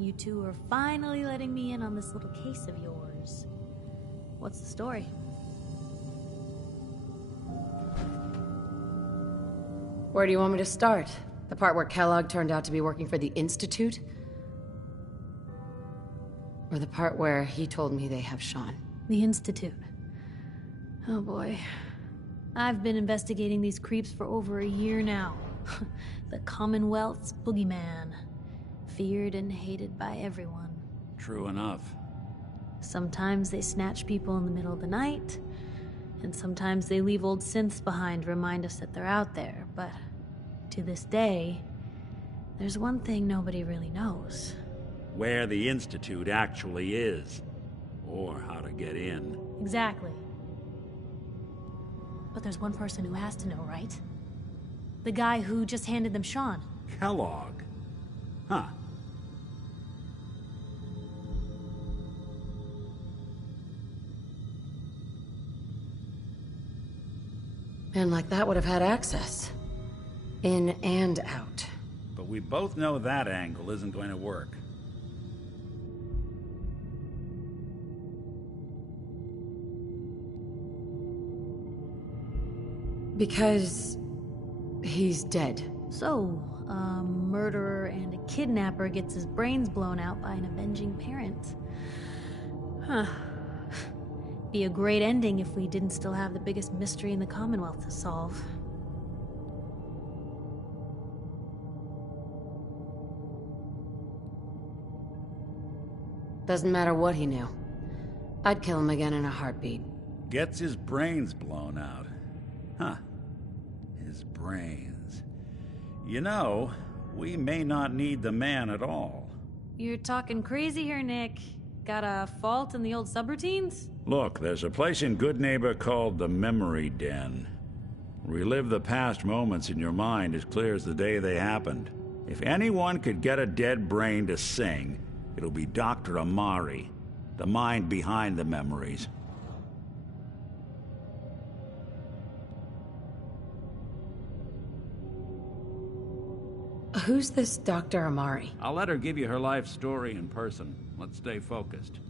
You two are finally letting me in on this little case of yours. What's the story? Where do you want me to start? The part where Kellogg turned out to be working for the Institute? Or the part where he told me they have Sean? The Institute. Oh boy. I've been investigating these creeps for over a year now. The Commonwealth's boogeyman. Feared and hated by everyone. True enough. Sometimes they snatch people in the middle of the night, and sometimes they leave old synths behind to remind us that they're out there, but to this day, there's one thing nobody really knows. Where the Institute actually is. Or how to get in. Exactly. But there's one person who has to know, right? The guy who just handed them Sean. Kellogg? Huh. Man like that would have had access. In and out. But we both know that angle isn't going to work. Because he's dead. So, a murderer and a kidnapper gets his brains blown out by an avenging parent. Huh. Be a great ending if we didn't still have the biggest mystery in the Commonwealth to solve. Doesn't matter what he knew. I'd kill him again in a heartbeat. Gets his brains blown out. Huh. His brains. You know, we may not need the man at all. You're talking crazy here, Nick. Got a fault in the old subroutines? Look, there's a place in Good Neighbor called the Memory Den. Relive the past moments in your mind as clear as the day they happened. If anyone could get a dead brain to sing, it'll be Dr. Amari, the mind behind the memories. Who's this Dr. Amari? I'll let her give you her life story in person. Let's stay focused.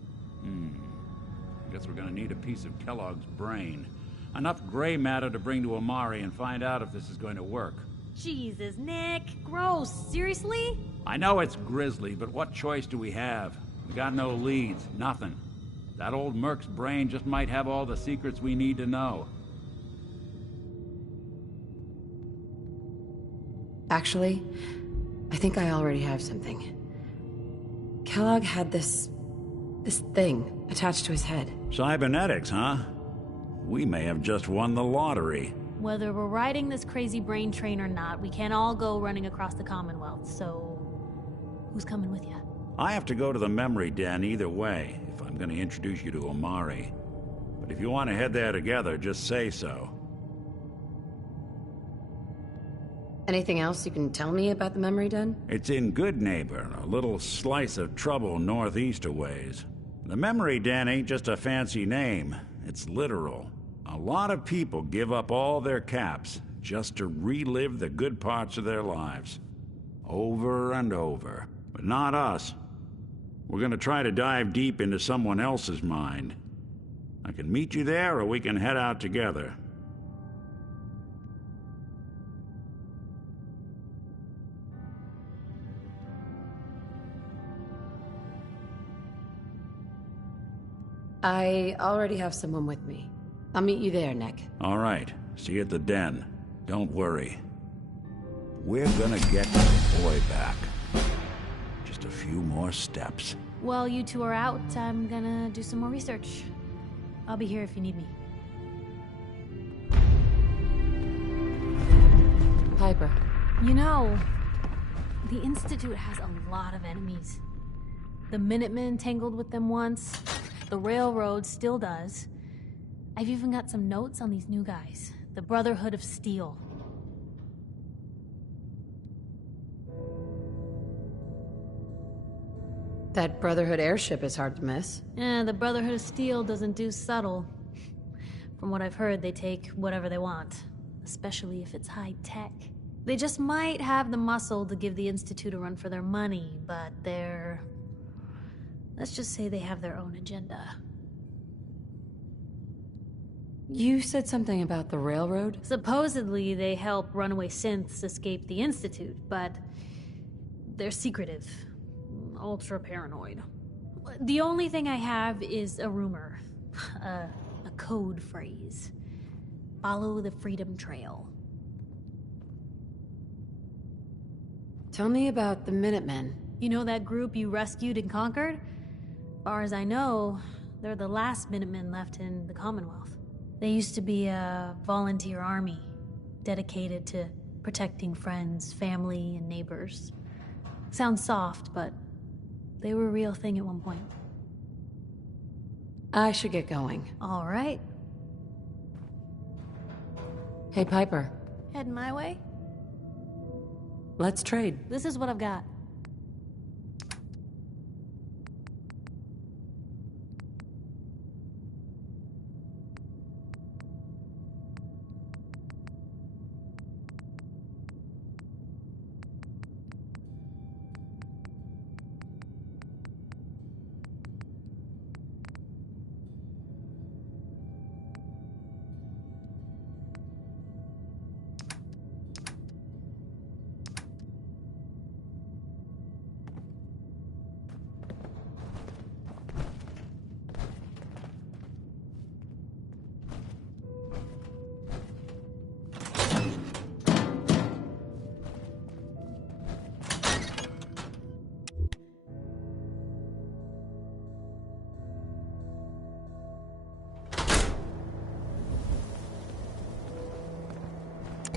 Guess we're gonna need a piece of Kellogg's brain. Enough gray matter to bring to Amari and find out if this is going to work. Jesus, Nick. Gross. Seriously? I know it's grisly, but what choice do we have? We got no leads, nothing. That old Merc's brain just might have all the secrets we need to know. Actually, I think I already have something. Kellogg had this thing attached to his head. Cybernetics, huh? We may have just won the lottery. Whether we're riding this crazy brain train or not, we can't all go running across the Commonwealth, so who's coming with you? I have to go to the Memory Den either way, if I'm going to introduce you to Amari. But if you want to head there together, just say so. Anything else you can tell me about the Memory Den? It's in Good Neighbor, a little slice of trouble northeast a ways. The Memory Den ain't just a fancy name, it's literal. A lot of people give up all their caps just to relive the good parts of their lives. Over and over. But not us. We're gonna try to dive deep into someone else's mind. I can meet you there, or we can head out together. I already have someone with me. I'll meet you there, Nick. All right. See you at the den. Don't worry. We're gonna get the boy back. Just a few more steps. While you two are out, I'm gonna do some more research. I'll be here if you need me. Piper. You know, the Institute has a lot of enemies. The Minutemen tangled with them once. The Railroad still does. I've even got some notes on these new guys. The Brotherhood of Steel. That Brotherhood airship is hard to miss. The Brotherhood of Steel doesn't do subtle. From what I've heard, they take whatever they want. Especially if it's high-tech. They just might have the muscle to give the Institute a run for their money, but they're Let's just say they have their own agenda. You said something about the railroad? Supposedly, they help runaway synths escape the Institute, but they're secretive, ultra paranoid. The only thing I have is a rumor, a code phrase. Follow the Freedom Trail. Tell me about the Minutemen. You know that group you rescued and conquered? Far as I know, they're the last Minutemen left in the Commonwealth. They used to be a volunteer army, dedicated to protecting friends, family, and neighbors. Sounds soft, but they were a real thing at one point. I should get going. All right. Hey, Piper. Heading my way? Let's trade. This is what I've got.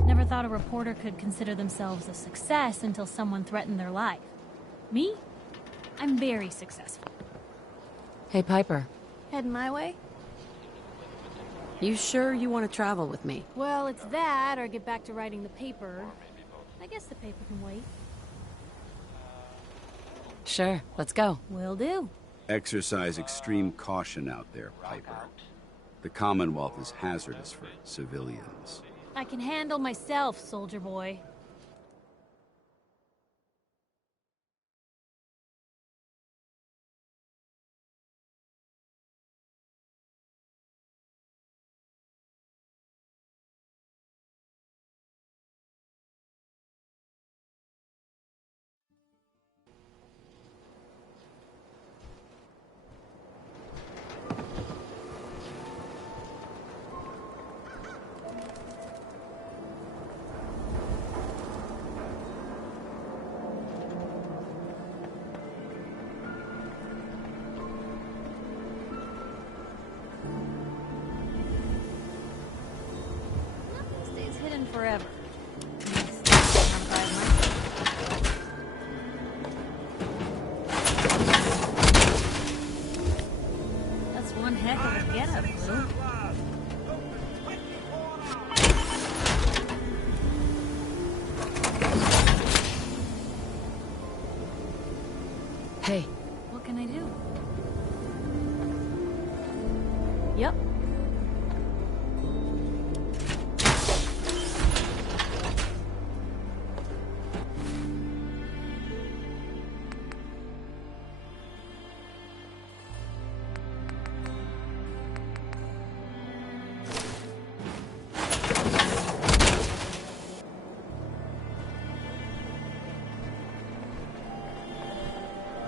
Never thought a reporter could consider themselves a success until someone threatened their life. Me? I'm very successful. Hey, Piper. Heading my way? You sure you want to travel with me? Well, it's that, or get back to writing the paper. I guess the paper can wait. Sure, let's go. Will do. Exercise extreme caution out there, Piper. The Commonwealth is hazardous for civilians. I can handle myself, soldier boy. Forever. That's one heck of a get-up, Lou. Hey. What can I do? Yep.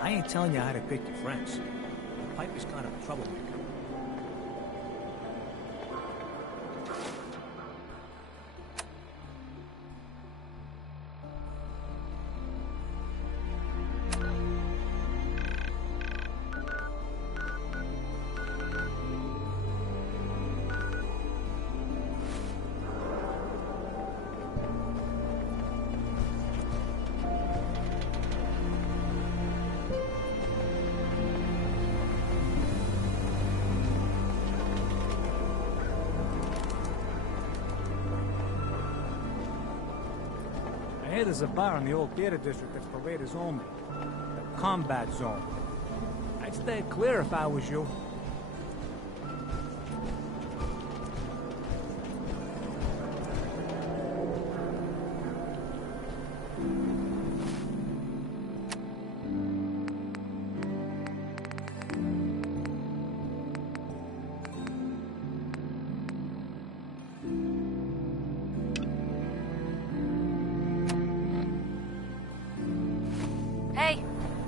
I ain't telling you how to pick your friends. Piper's kind of a troublemaker. I hear there's a bar in the old theater district that's for raiders only. The combat zone. I'd stay clear if I was you.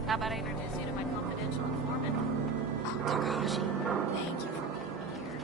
How about I introduce you to my confidential informant? Oh, Takahashi, thank you for meeting me here.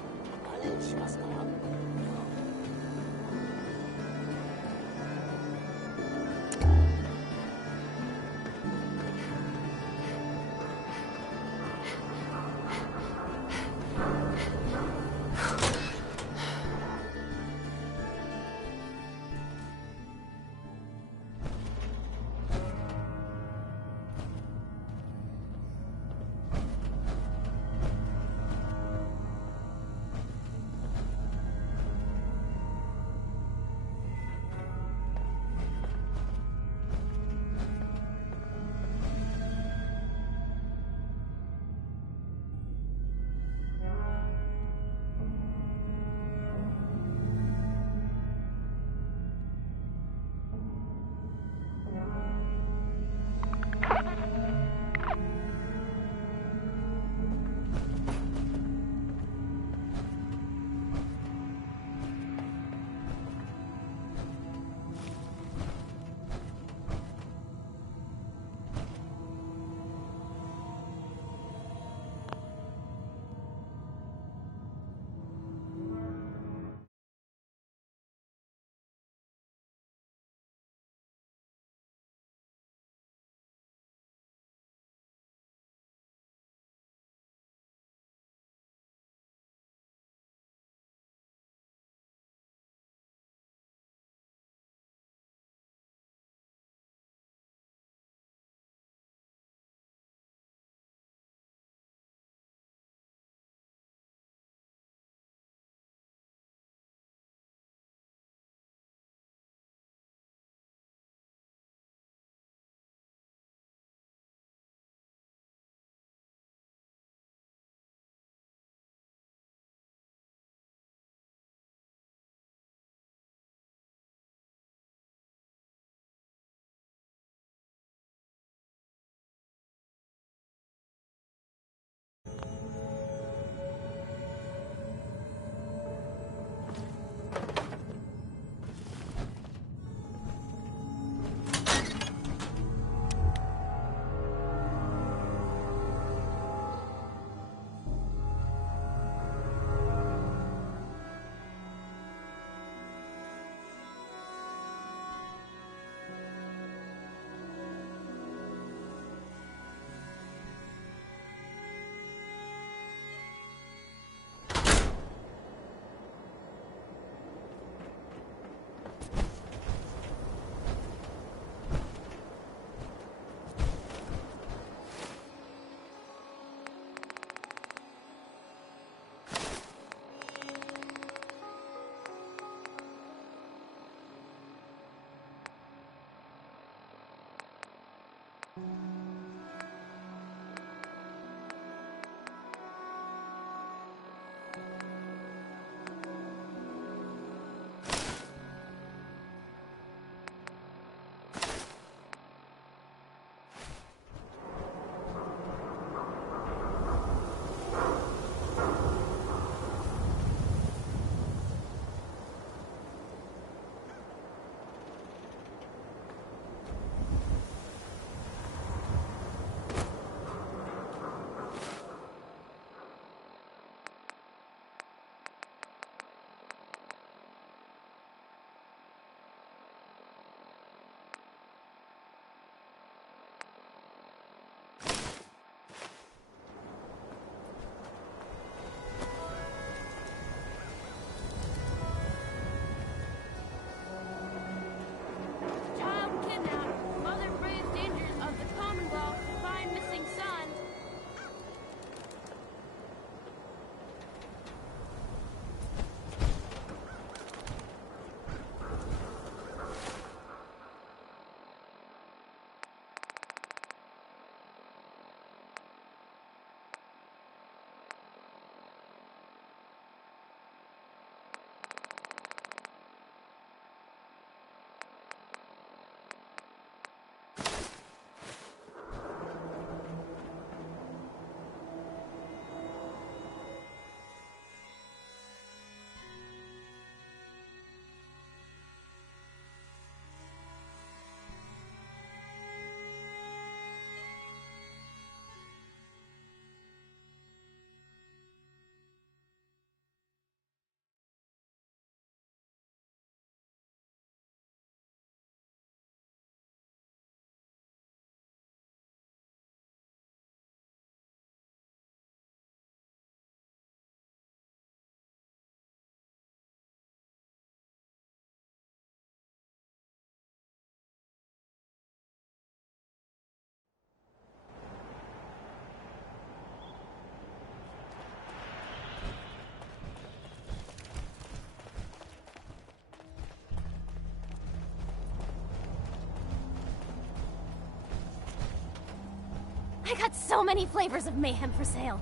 I got so many flavors of mayhem for sale.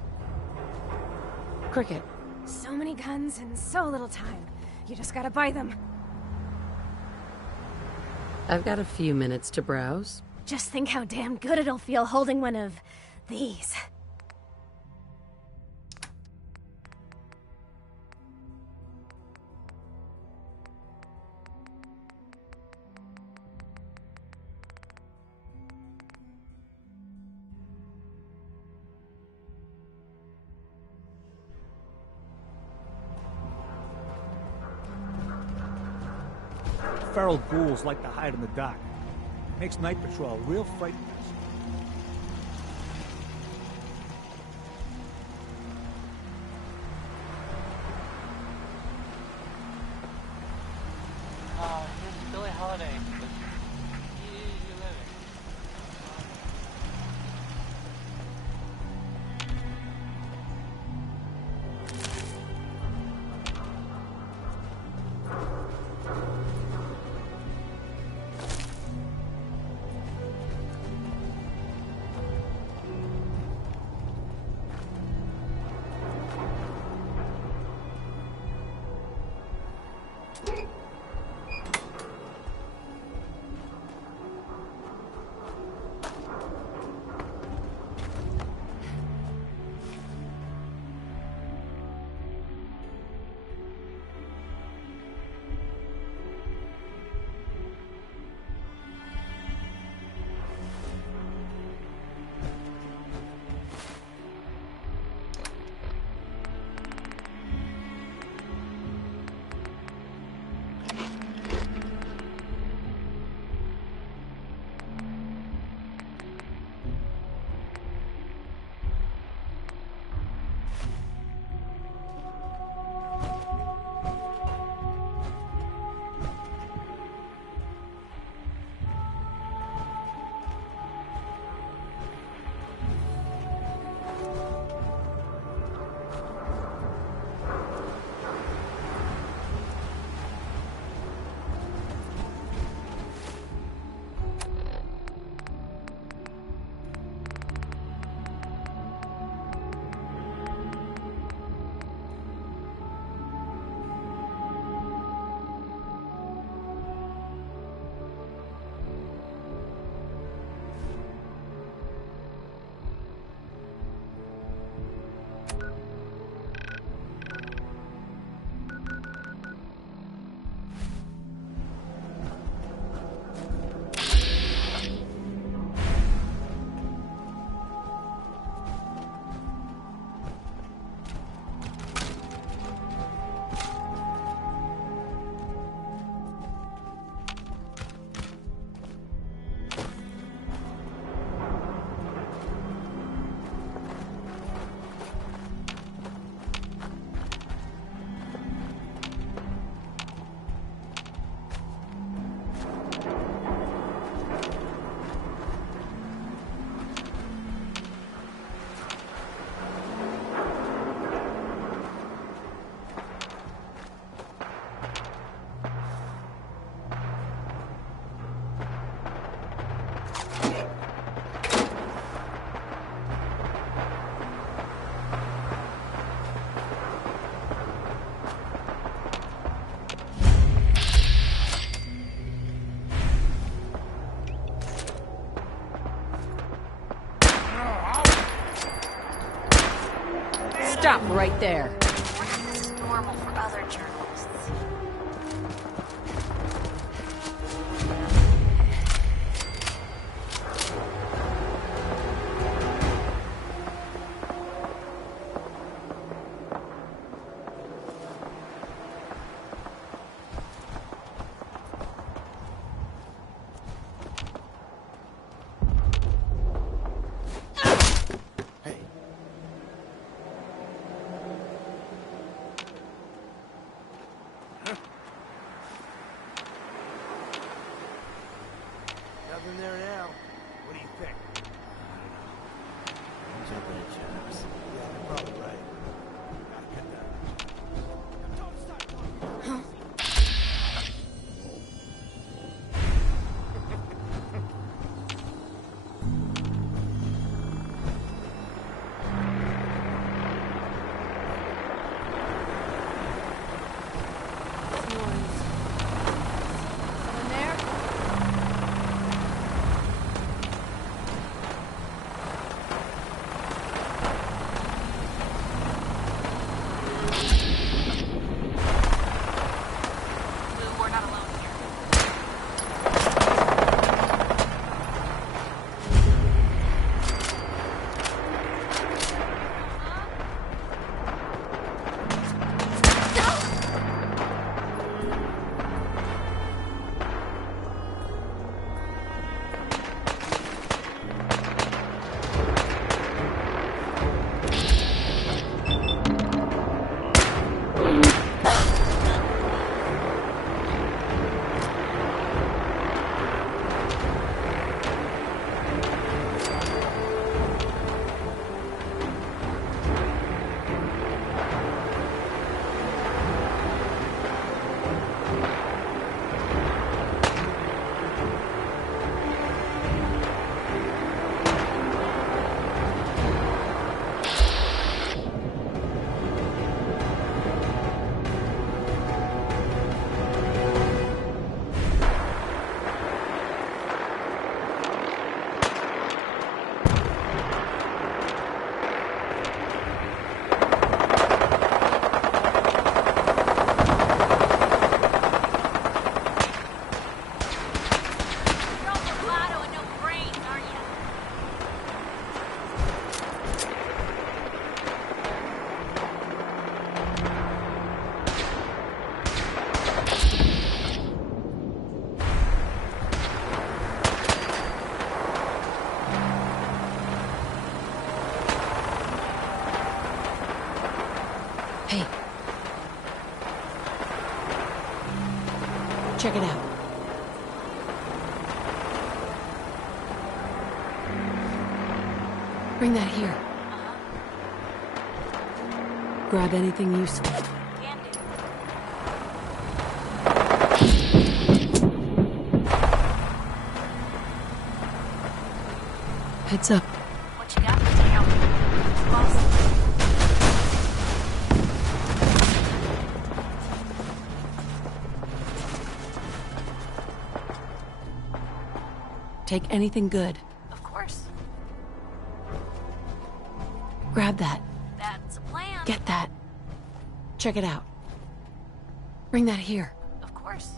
Cricket. So many guns in so little time. You just gotta buy them. I've got a few minutes to browse. Just think how damn good it'll feel holding one of these. Feral ghouls like to hide in the dark. Makes night patrol real frightening. Here's Billie Holiday. You living? Stop right there. This is normal for other journalists. Hey. Check it out. Bring that here. Grab anything useful. Can do. Heads up. What you got for takeout? Awesome. Take anything good. Of course. Grab that. That's a plan. Get that. Check it out. Bring that here. Of course.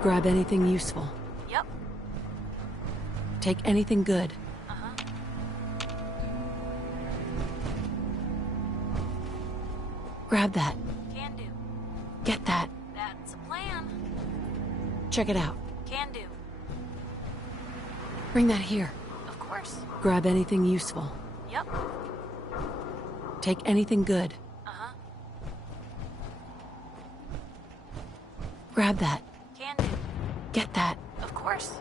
Grab anything useful. Yep. Take anything good. Grab that. Can do. Get that. That's a plan. Check it out. Can do. Bring that here. Of course. Grab anything useful. Yep. Take anything good. Grab that. Can do. Get that. Of course.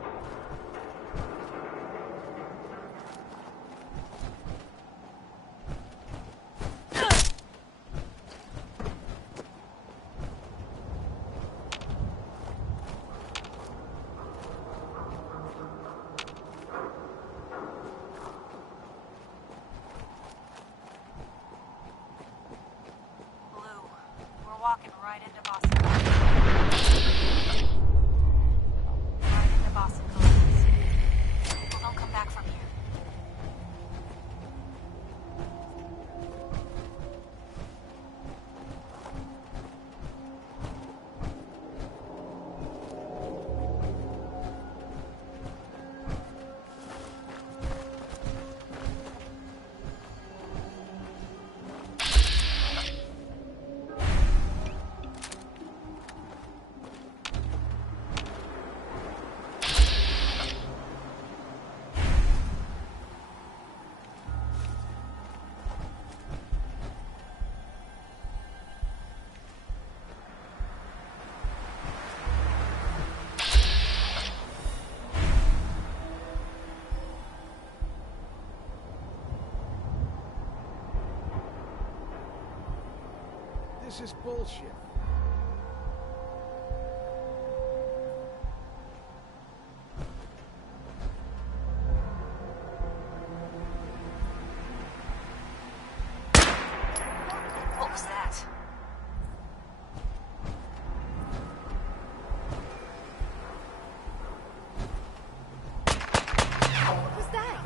Blue, we're walking right into Boston. Right into Boston Commons. People don't come back from here. This is bullshit. What was that? What was that?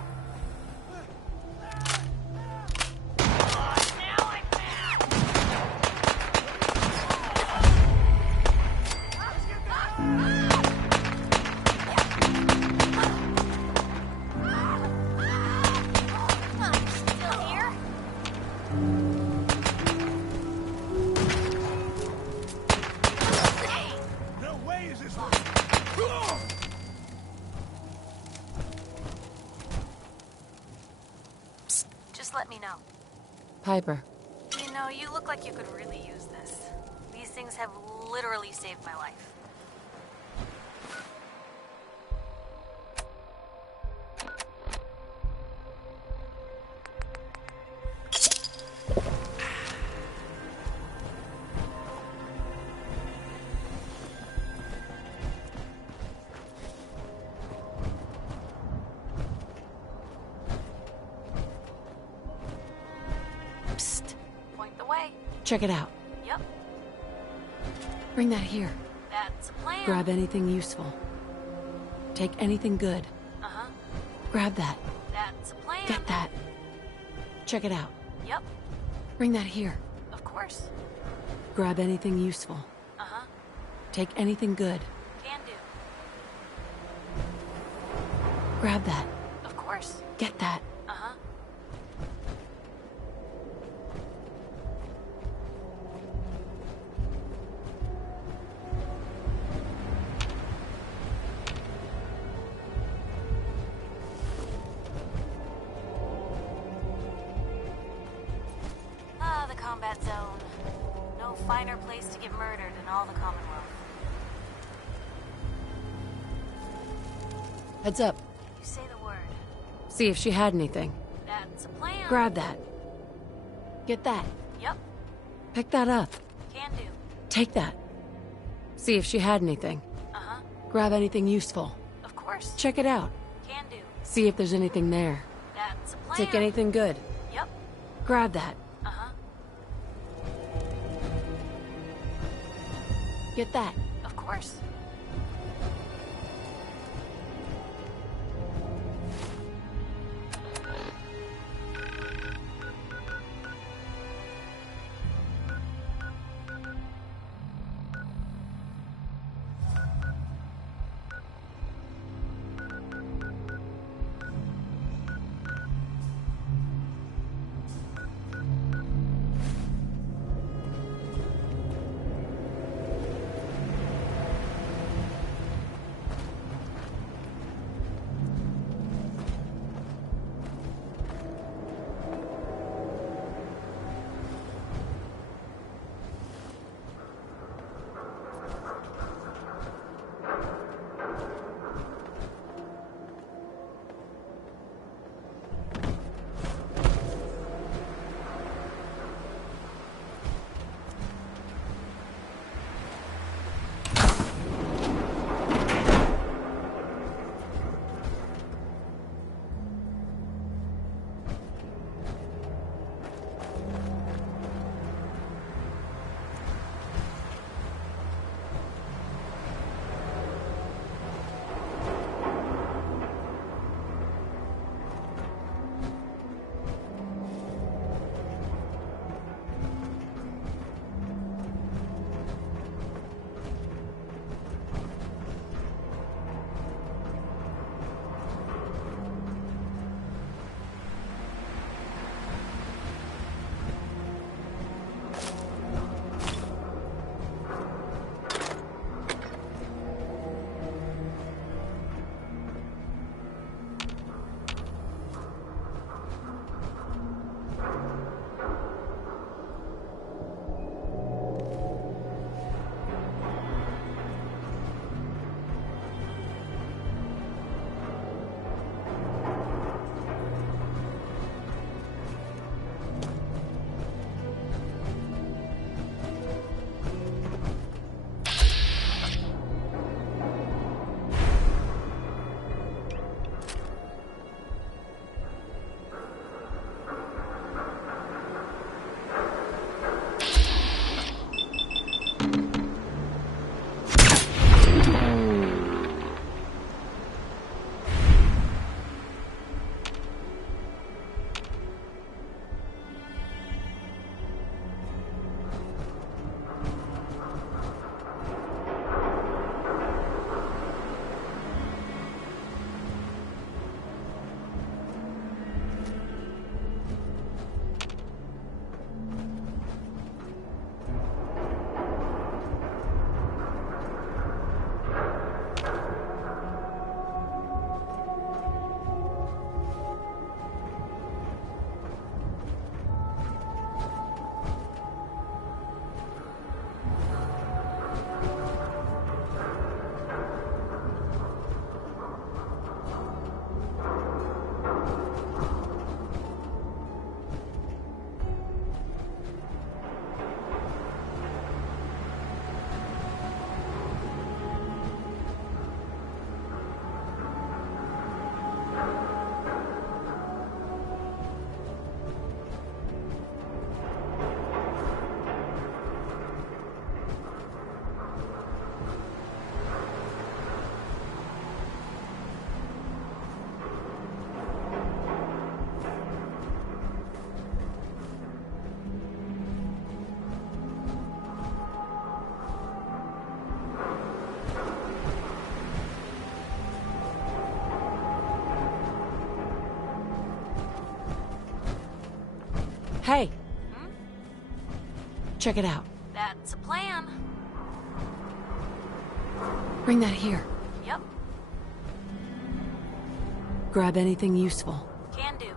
Still here? No way is this. Just let me know. Piper. You know, you look like you could really use this. These things have literally saved my life. Psst. Point the way. Check it out. Yep. Bring that here. That's a plan. Grab anything useful. Take anything good. Grab that. That's a plan. Get that. Check it out. Yep. Bring that here. Of course. Grab anything useful. Take anything good. Can do. Grab that. Of course. Get that. combat zone. No finer place to get murdered in all the Commonwealth. Heads up. You say the word. See if she had anything. That's a plan. Grab that. Get that. Yep, Pick that up. can do. Take that. See if she had anything. Uh-huh, Grab anything useful. of course. Check it out. Can do. See if there's anything there. That's a plan. Take anything good. Yep, Grab that. uh-huh, Get that. of course. Hey! Check it out. That's a plan. Bring that here. Yep, Grab anything useful. can do.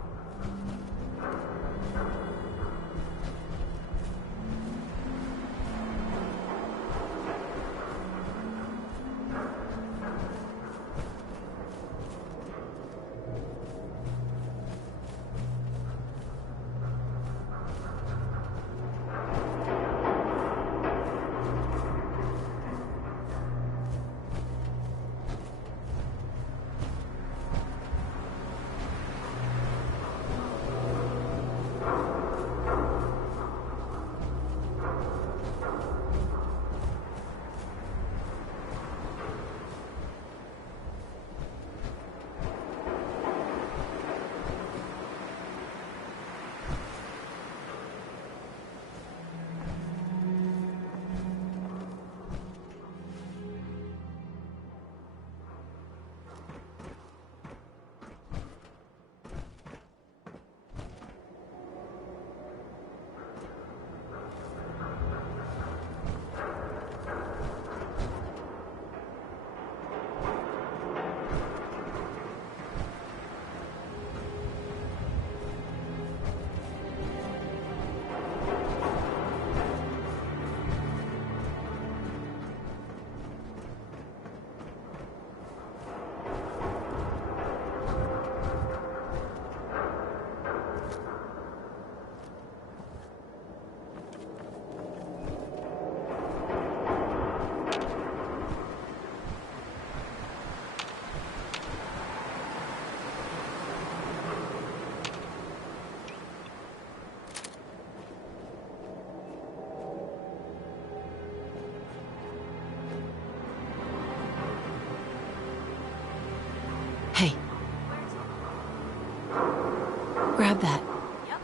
Grab that. Yep.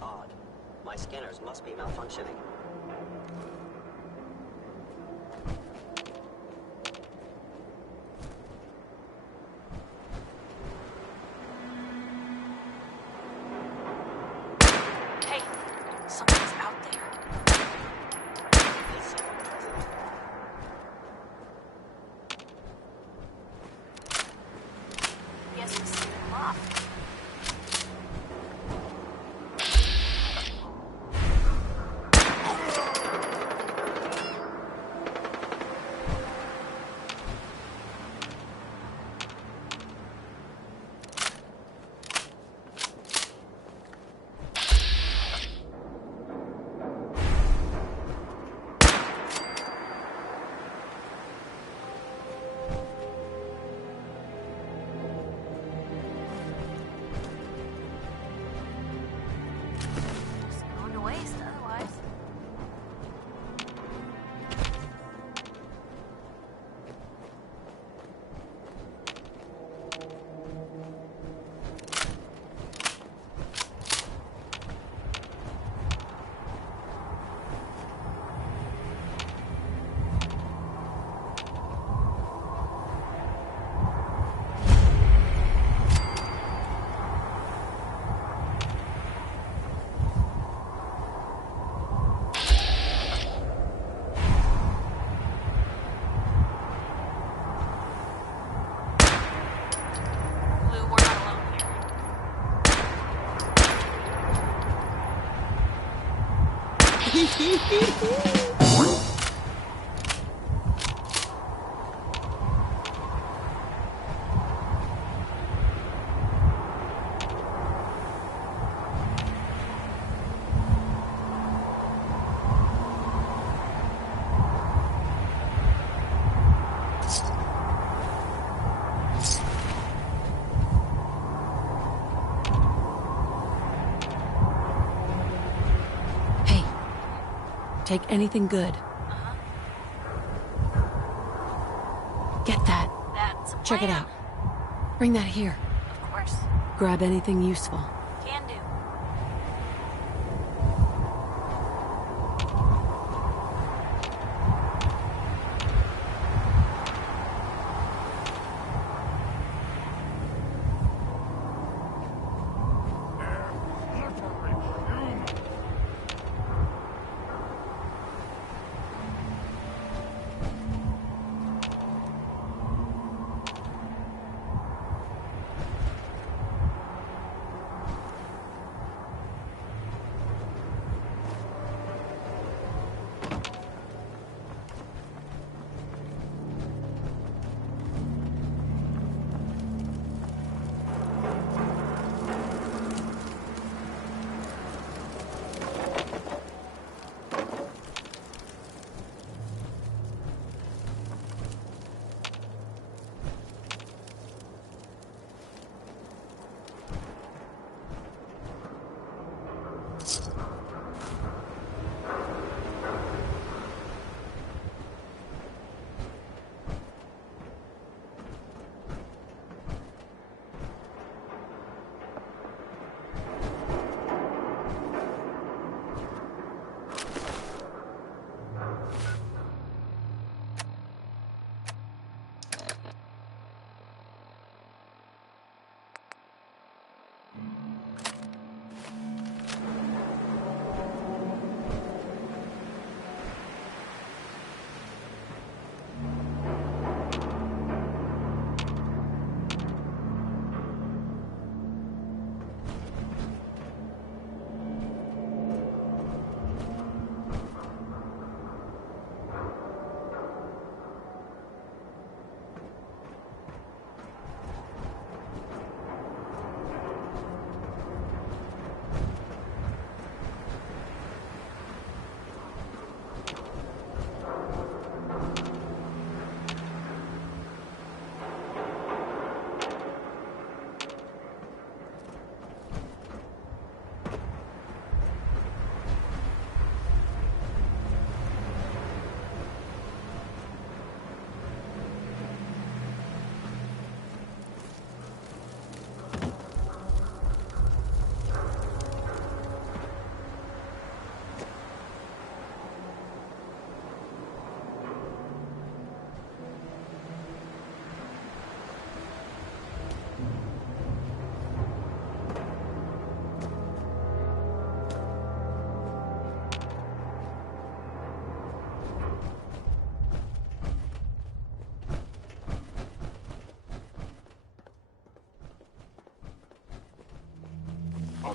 Odd. My scanners must be malfunctioning. Hey, something's out there. Is someone present? Guess we scared him off. Just going to waste otherwise. Lou, we're not alone here. Hey, take anything good. Get that. That's a Check it plan. out. Bring that here. Of course. Grab anything useful. Can do.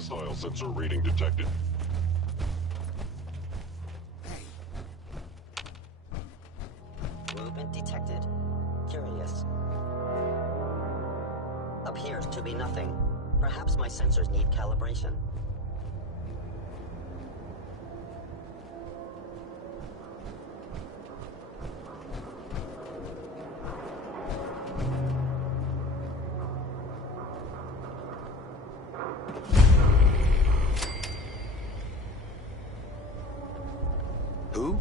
Hostile sensor reading detected. Movement detected. Curious. Appears to be nothing. Perhaps my sensors need calibration. Who?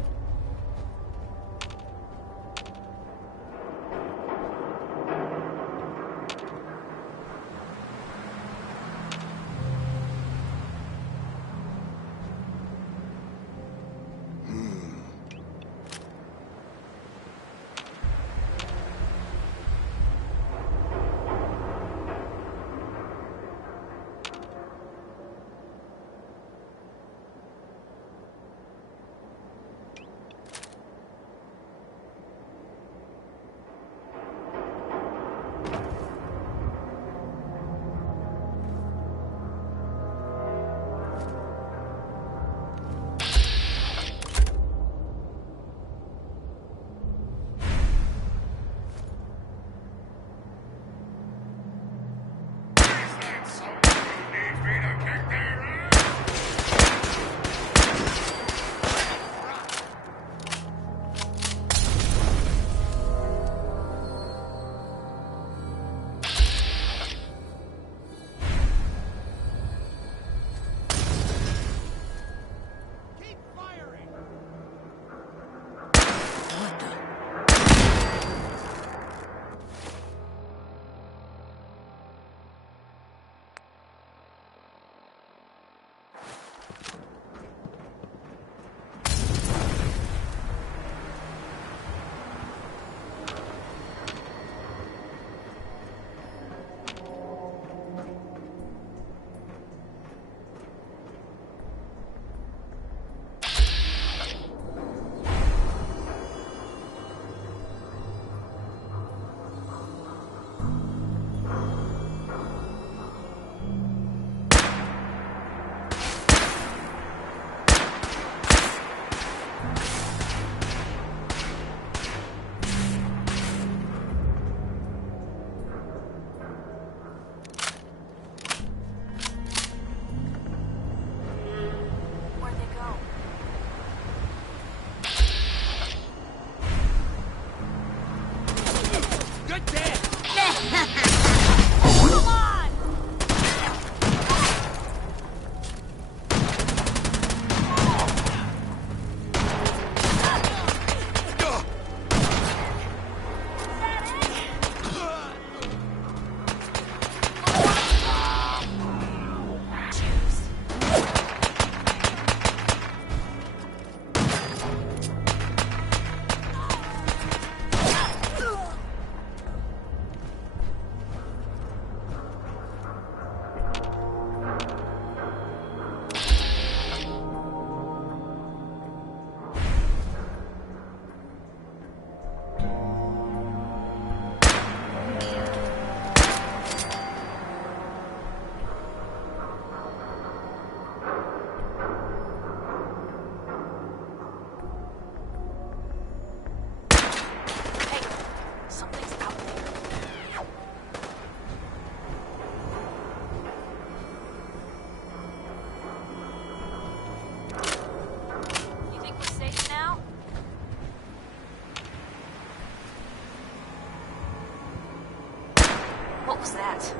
What was that?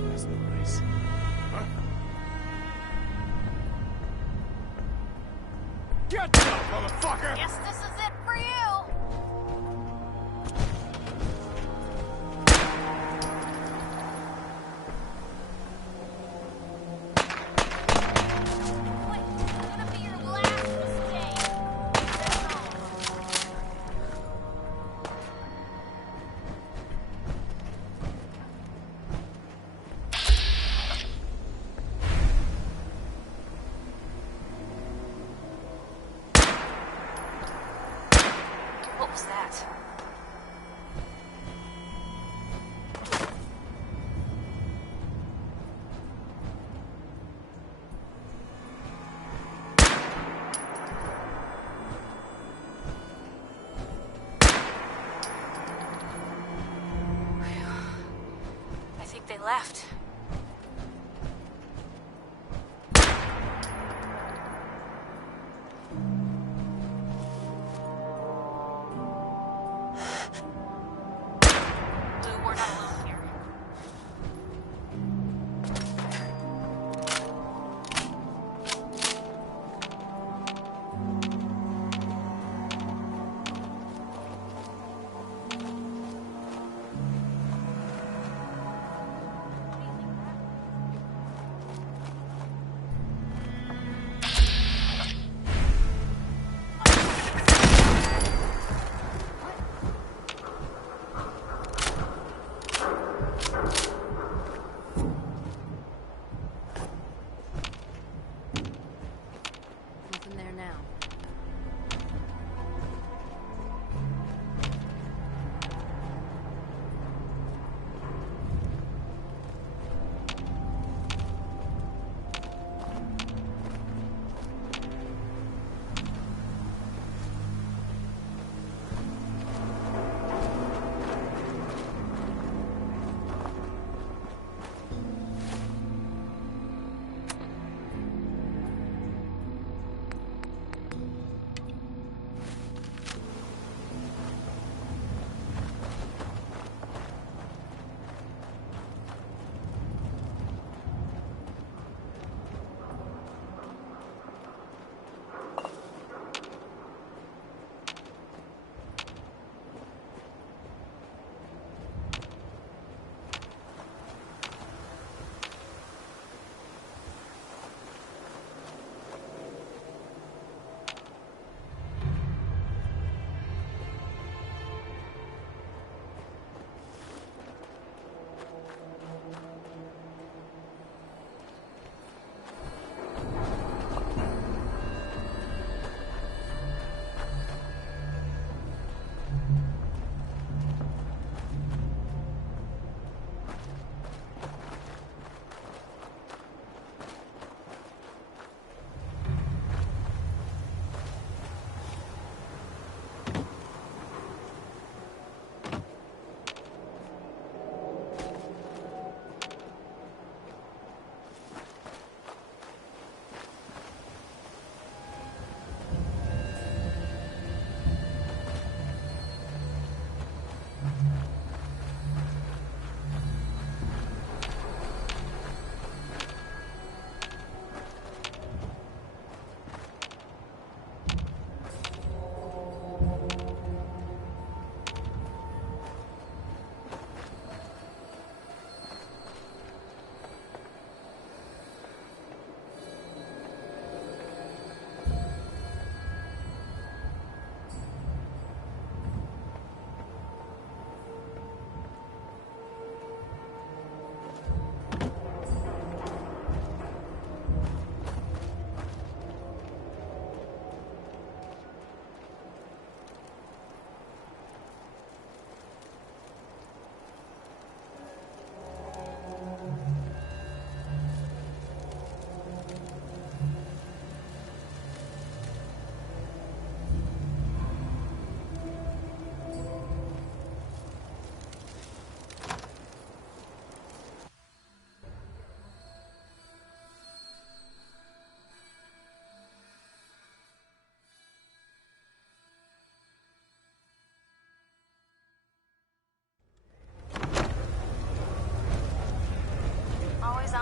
That's nice. Huh? Get up, motherfucker! Guess this is it for you! What was that? I think they left. We're not alone here.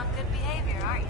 on good behavior, aren't you?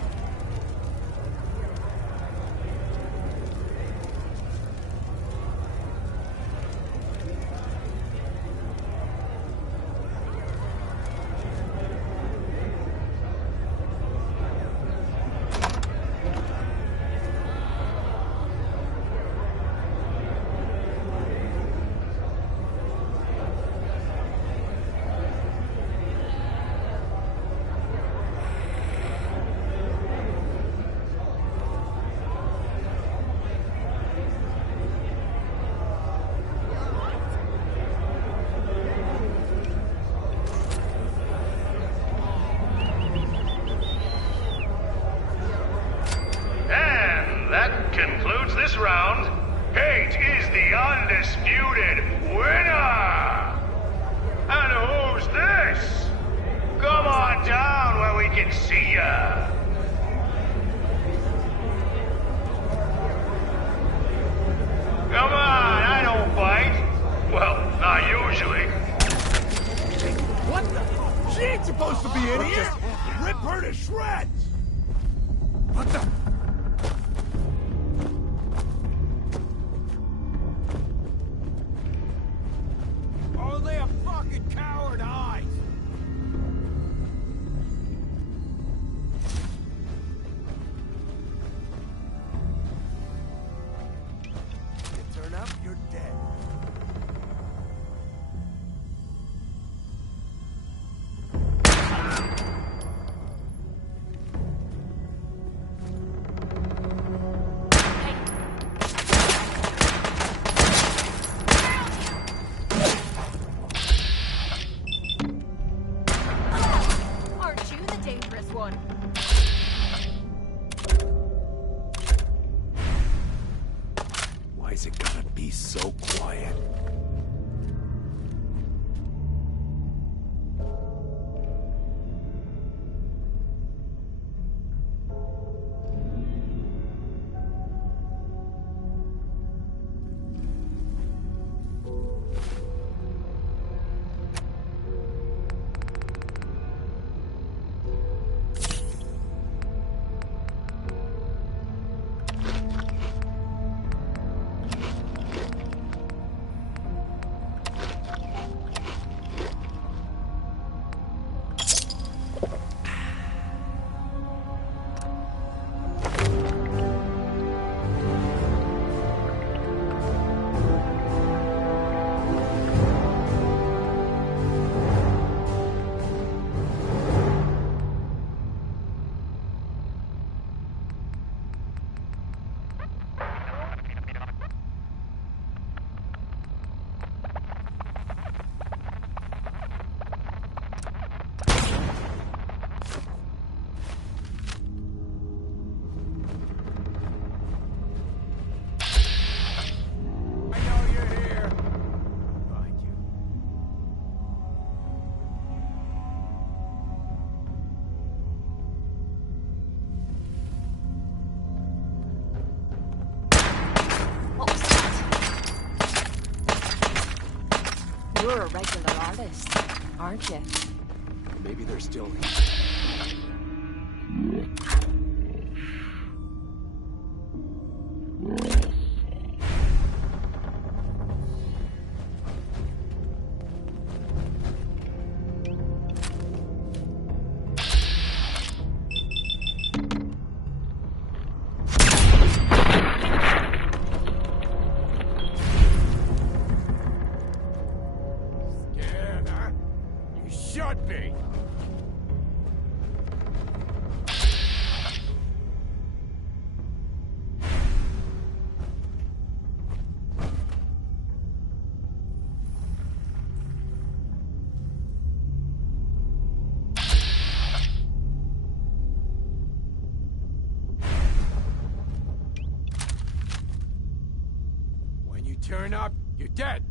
Concludes this round. Kate is the undisputed winner! And who's this? Come on down where we can see ya! Come on, I don't bite. Well, not usually. What the? She ain't supposed to be in here! Rip her to shreds! What the? Only a fucking coward hides! You turn up, you're dead. Why is it gonna be so quiet? You're a regular artist, aren't you? Maybe they're still here. Should be. When you turn up, you're dead.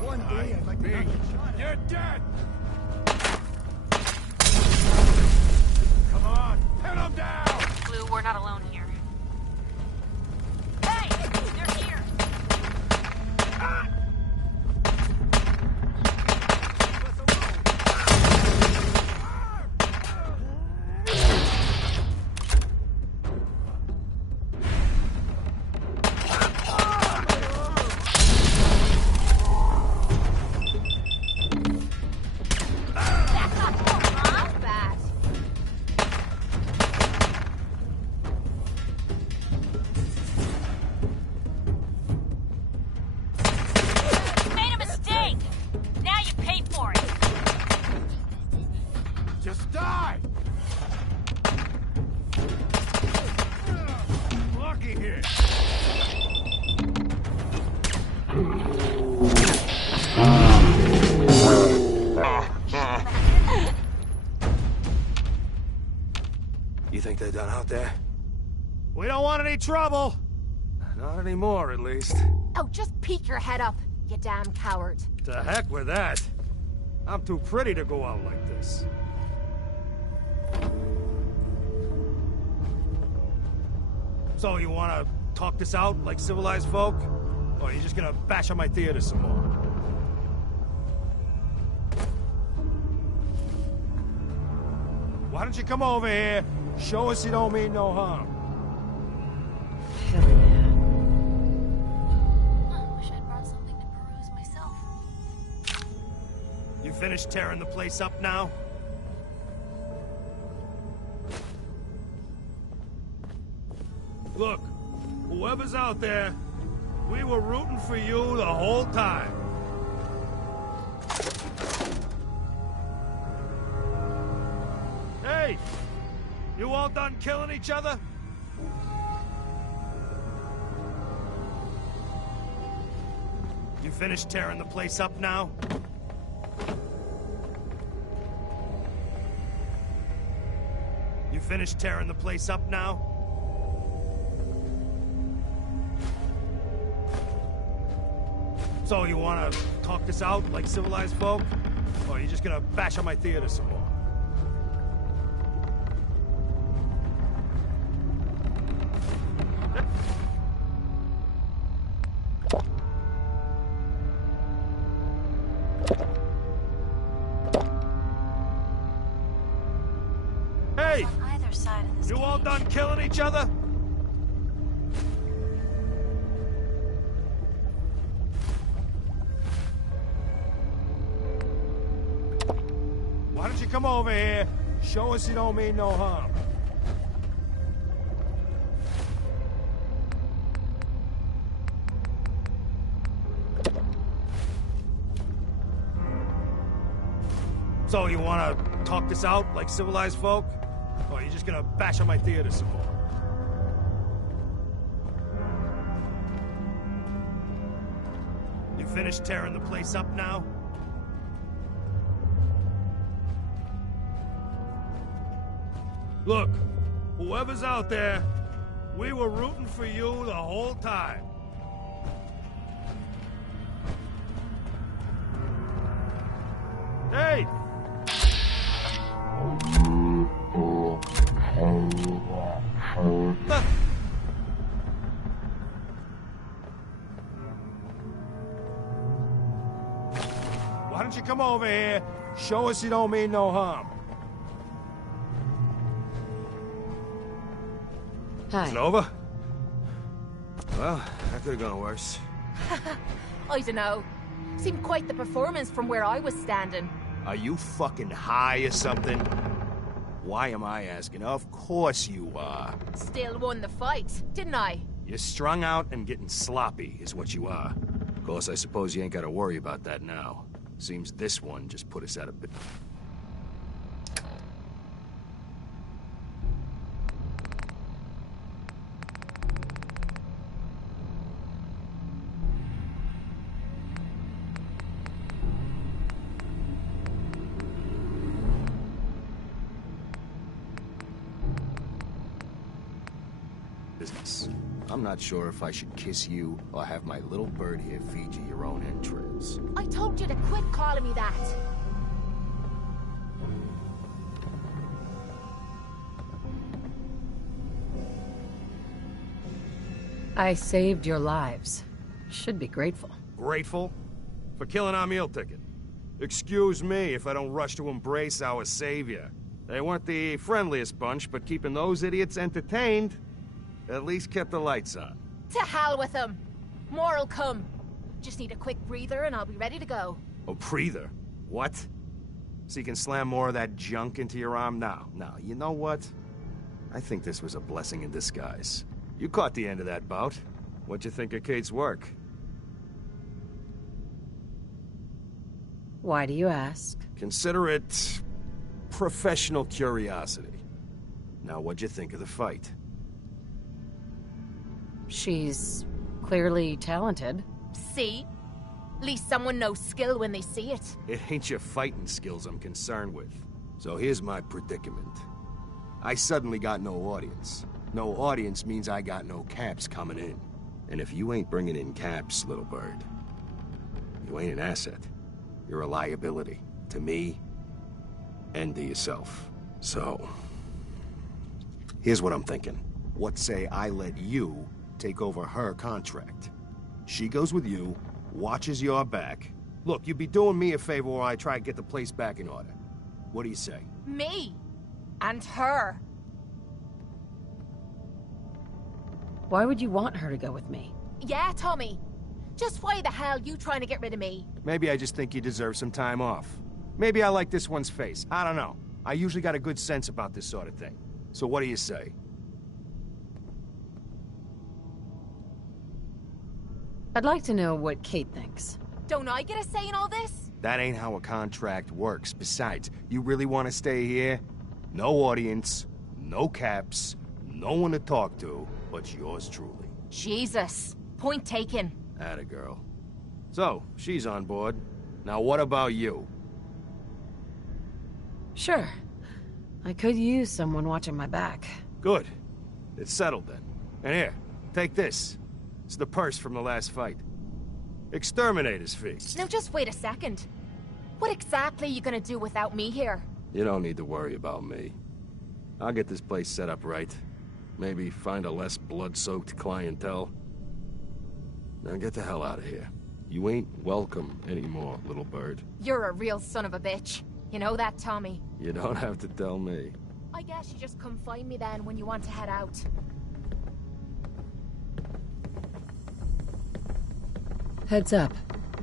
One day I'd like to knock you shot. You're dead! Come on, pin him down! Just die! Lucky hit! You think they're done out there? We don't want any trouble! Not anymore, at least. Oh, just peek your head up, you damn coward. To heck with that. I'm too pretty to go out like this. So you wanna talk this out like civilized folk? Or are you just gonna bash on my theater some more? Why don't you come over here, show us you don't mean no harm? Hell yeah. I wish I'd brought something to peruse myself. You finished tearing the place up now? Look, whoever's out there, we were rooting for you the whole time. Hey! You all done killing each other? You finished tearing the place up now? You finished tearing the place up now? So you wanna talk this out like civilized folk? Or are you just gonna bash on my theater some more? Hey! On either side of this You all done killing each other? Why don't you come over here, show us you don't mean no harm? So you wanna talk this out like civilized folk? Or are you just gonna bash on my theater some more? You finished tearing the place up now? Look, whoever's out there, we were rooting for you the whole time. Hey! Why don't you come over here, show us you don't mean no harm? Hi. It's over? Well, that could have gone worse. I dunno. Seemed quite the performance from where I was standing. Are you fucking high or something? Why am I asking? Of course you are. Still won the fight, didn't I? You're strung out and getting sloppy, is what you are. Of course, I suppose you ain't gotta worry about that now. Seems this one just put us out of bit. Business. I'm not sure if I should kiss you or have my little bird here feed you your own entrails. I told you to quit calling me that. I saved your lives. Should be grateful. Grateful? For killing our meal ticket. Excuse me if I don't rush to embrace our savior. They weren't the friendliest bunch, but keeping those idiots entertained at least kept the lights on. To hell with them. More'll come. Just need a quick breather and I'll be ready to go. A breather? What? So you can slam more of that junk into your arm now? Now, you know what? I think this was a blessing in disguise. You caught the end of that bout. What'd you think of Kate's work? Why do you ask? Consider it professional curiosity. Now, what'd you think of the fight? She's clearly talented. See? At least someone knows skill when they see it. It ain't your fighting skills I'm concerned with. So here's my predicament. I suddenly got no audience. No audience means I got no caps coming in. And if you ain't bringing in caps, little bird, you ain't an asset. You're a liability. To me, and to yourself. So, here's what I'm thinking. What say I let you take over her contract? She goes with you, watches your back. Look, you'd be doing me a favor while I try to get the place back in order. What do you say? Me? And her? Why would you want her to go with me? Yeah, Tommy. Just why the hell you trying to get rid of me? Maybe I just think you deserve some time off. Maybe I like this one's face. I don't know. I usually got a good sense about this sort of thing. So what do you say? I'd like to know what Kate thinks. Don't I get a say in all this? That ain't how a contract works. Besides, you really want to stay here? No audience, no caps, no one to talk to, but yours truly. Jesus. Point taken. Atta girl. So, she's on board. Now what about you? Sure. I could use someone watching my back. Good. It's settled then. And here, take this. It's the purse from the last fight. Exterminator's fee. Now just wait a second. What exactly are you gonna do without me here? You don't need to worry about me. I'll get this place set up right. Maybe find a less blood-soaked clientele. Now get the hell out of here. You ain't welcome anymore, little bird. You're a real son of a bitch. You know that, Tommy? You don't have to tell me. I guess you just come find me then when you want to head out. Heads up.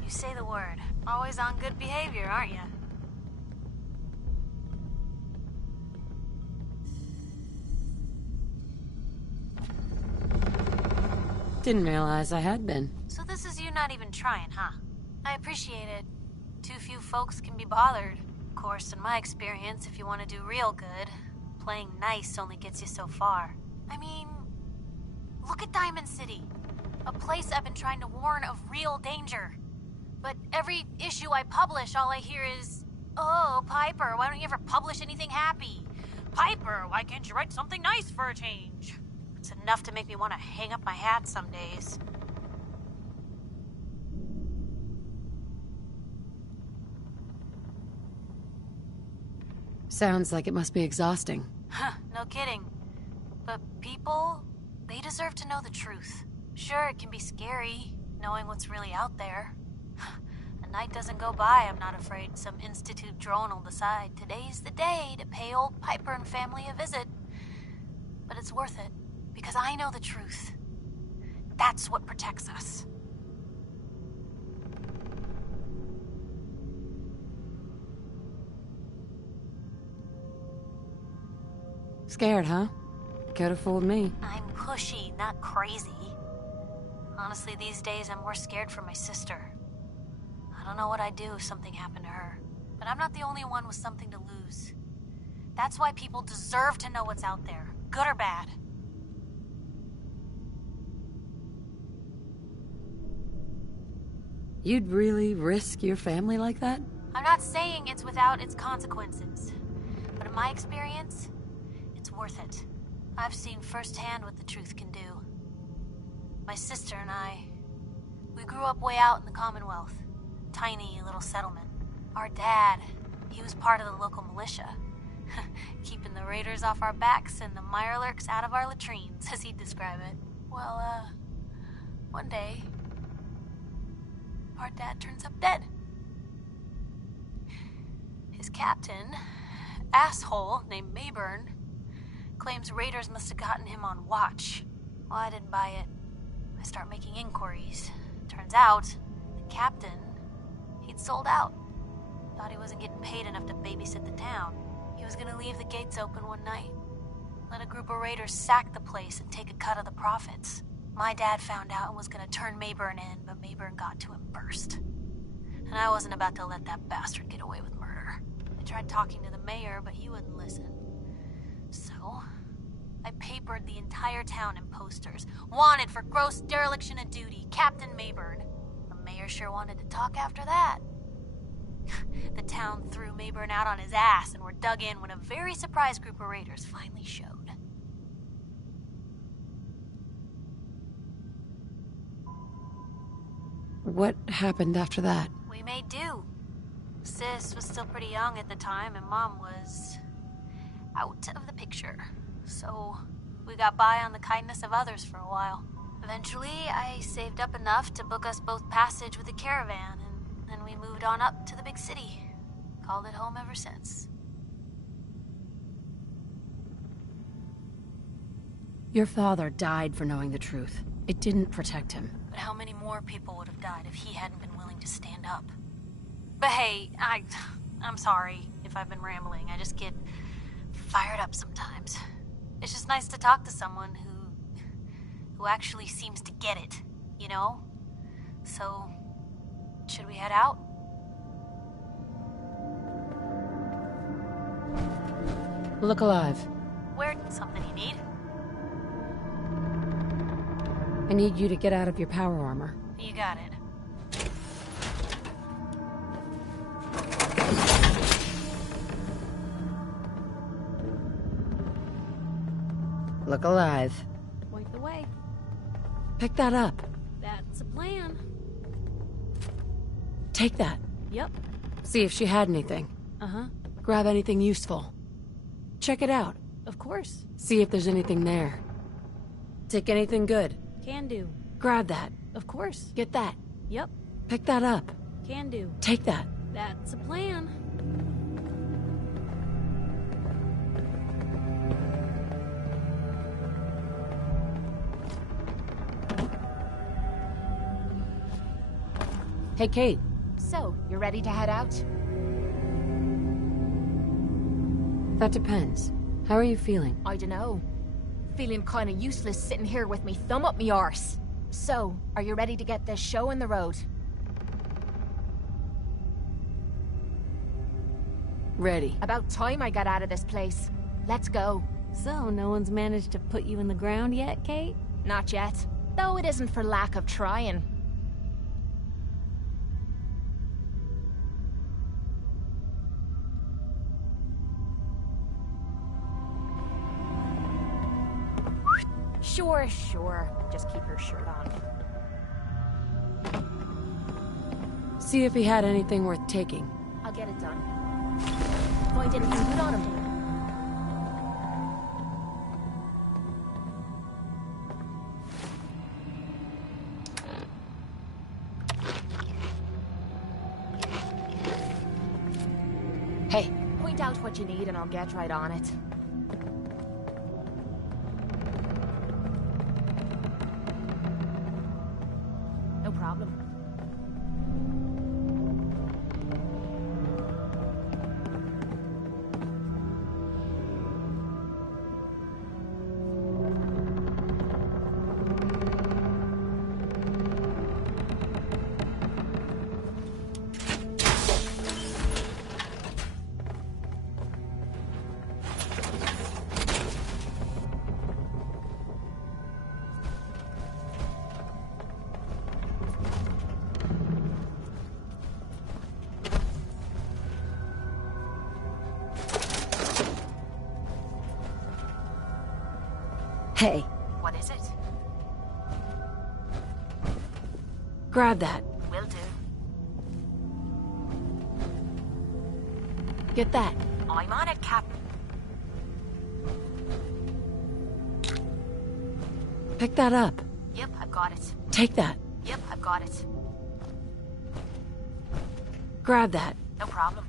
You say the word. Always on good behavior, aren't you? Didn't realize I had been. So this is you not even trying, huh? I appreciate it. Too few folks can be bothered. Of course, in my experience, if you want to do real good, playing nice only gets you so far. I mean, look at Diamond City. A place I've been trying to warn of real danger. But every issue I publish, all I hear is, "Oh, Piper, why don't you ever publish anything happy? Piper, why can't you write something nice for a change?" It's enough to make me want to hang up my hat some days. Sounds like it must be exhausting. Huh, no kidding. But people, they deserve to know the truth. Sure, it can be scary, knowing what's really out there. A night doesn't go by, I'm not afraid some Institute drone will decide today's the day to pay old Piper and family a visit. But it's worth it, because I know the truth. That's what protects us. Scared, huh? Could have fooled me. I'm pushy, not crazy. Honestly, these days I'm more scared for my sister. I don't know what I'd do if something happened to her. But I'm not the only one with something to lose. That's why people deserve to know what's out there, good or bad. You'd really risk your family like that? I'm not saying it's without its consequences. But in my experience, it's worth it. I've seen firsthand what the truth can do. My sister and I, we grew up way out in the Commonwealth. Tiny little settlement. Our dad, he was part of the local militia. Keeping the raiders off our backs and the mirelurks out of our latrines, as he'd describe it. Well, one day, our dad turns up dead. His captain, asshole named Mayburn, claims raiders must have gotten him on watch. Well, I didn't buy it. I start making inquiries. Turns out, the captain, he'd sold out. Thought he wasn't getting paid enough to babysit the town. He was gonna leave the gates open one night. Let a group of raiders sack the place and take a cut of the profits. My dad found out and was gonna turn Mayburn in, but Mayburn got to him first. And I wasn't about to let that bastard get away with murder. I tried talking to the mayor, but he wouldn't listen. So, I papered the entire town in posters. Wanted for gross dereliction of duty, Captain Mayburn. The mayor sure wanted to talk after that. The town threw Mayburn out on his ass and were dug in when a very surprised group of raiders finally showed. What happened after that? We made do. Sis was still pretty young at the time, and Mom was out of the picture. So we got by on the kindness of others for a while. Eventually, I saved up enough to book us both passage with a caravan, and then we moved on up to the big city. Called it home ever since. Your father died for knowing the truth. It didn't protect him. But how many more people would have died if he hadn't been willing to stand up? But hey, I'm sorry if I've been rambling. I just get fired up sometimes. It's just nice to talk to someone who actually seems to get it, you know? So, should we head out? Look alive. Where? Something you need? I need you to get out of your power armor. You got it. Look alive. Point the way. Pick that up. That's a plan. Take that. Yep. See if she had anything. Uh-huh. Grab anything useful. Check it out. Of course. See if there's anything there. Take anything good. Can do. Grab that. Of course. Get that. Yep. Pick that up. Can do. Take that. That's a plan. Hey, Kate. So, you're ready to head out? That depends. How are you feeling? I dunno. Feeling kinda useless sitting here with me thumb up me arse. So, are you ready to get this show on the road? Ready. About time I got out of this place. Let's go. So, no one's managed to put you in the ground yet, Kate? Not yet. Though it isn't for lack of trying. Sure. Just keep your shirt on. See if he had anything worth taking. I'll get it done. Find anything good on him. Hey. Point out what you need and I'll get right on it. No problem. Hey. What is it? Grab that. Will do. Get that. I'm on it, Captain. Pick that up. Yep, I've got it. Take that. Yep, I've got it. Grab that. No problem.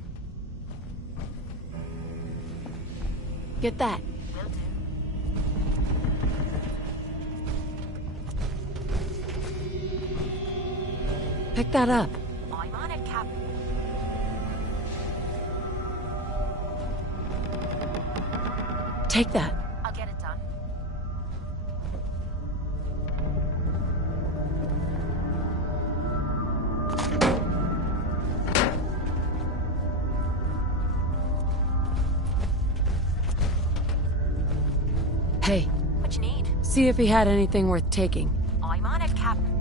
Get that. Will do. Pick that up. I'm on it, Captain. Take that. I'll get it done. Hey. What you need? See if he had anything worth taking. I'm on it, Captain.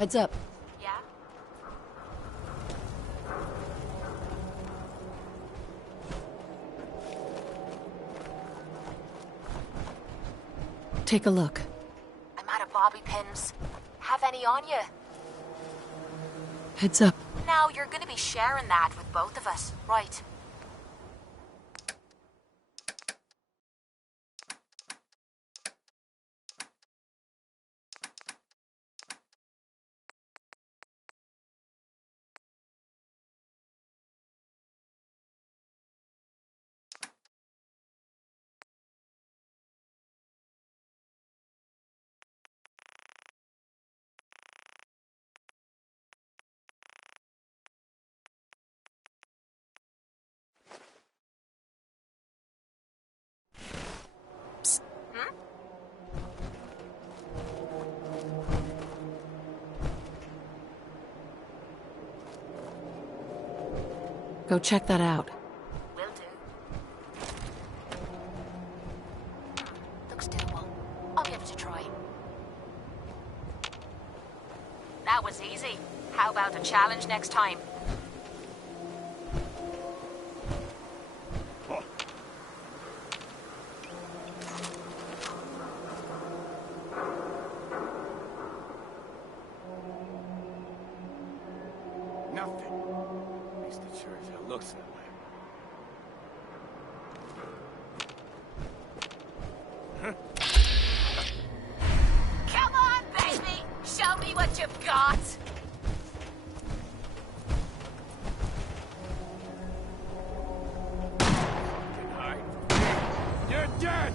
Heads up. Yeah? Take a look. I'm out of bobby pins. Have any on you? Heads up. Now, you're gonna be sharing that with both of us, right? Go check that out. Will do. Looks doable. I'll give it a try. That was easy. How about a challenge next time? Nothing. At least it sure as hell looks that way. Come on, baby! Show me what you've got! You're dead!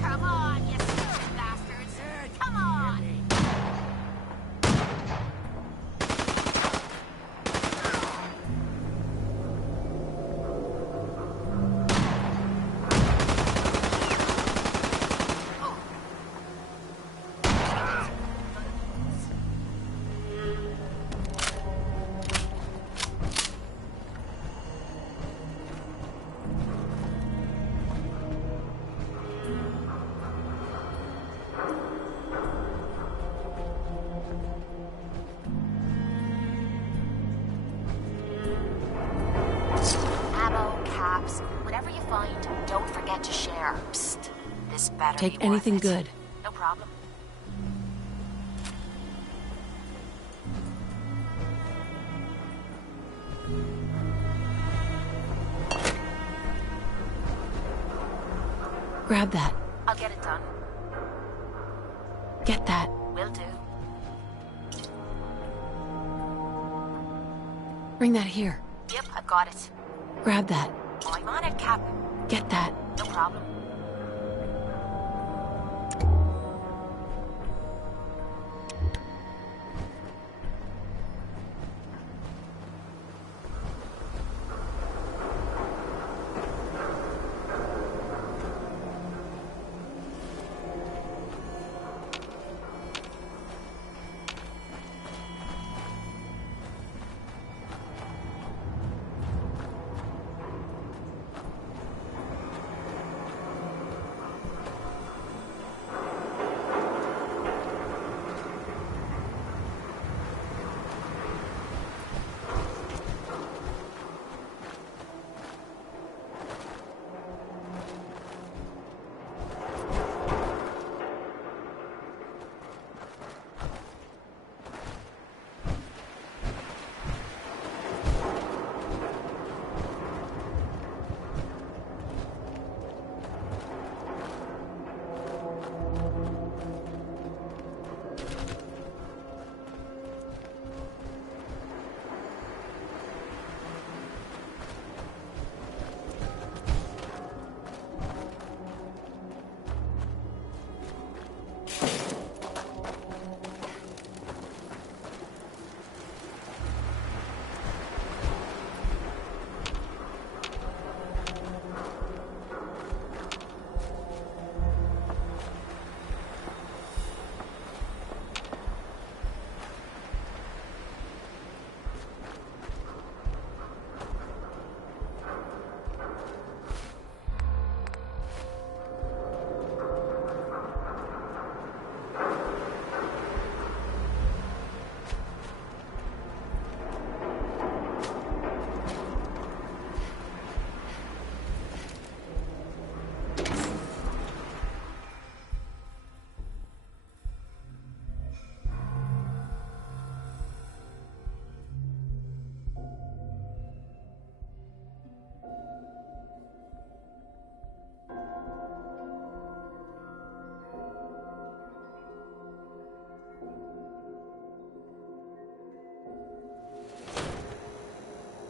Come on, you stupid bastards! Come on! Ammo, caps, whatever you find, don't forget to share. Psst. This better Take be worth anything it. good. No problem. Grab that. I'll get it done. Get that. Will do. Bring that here. Yep, I've got it. Grab that. I'm on it, Captain. Get that. No problem.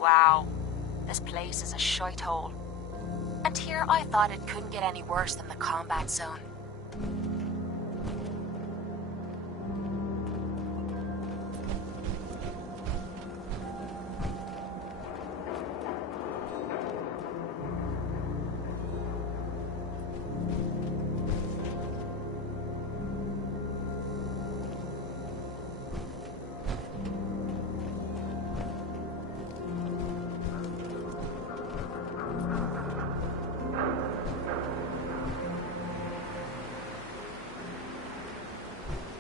Wow. This place is a shithole. And here I thought it couldn't get any worse than the combat zone.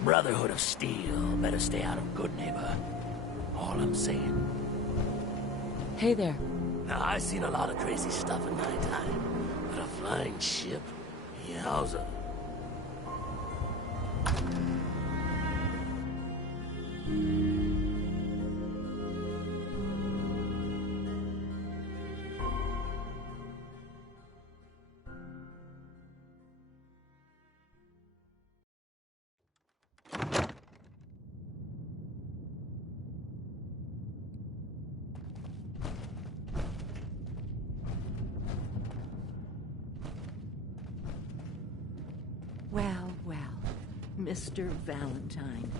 Brotherhood of Steel. Better stay out of good neighbor. All I'm saying. Hey there. Now, I've seen a lot of crazy stuff in my time. But a flying ship? Yowza. Well, Mr. Valentine.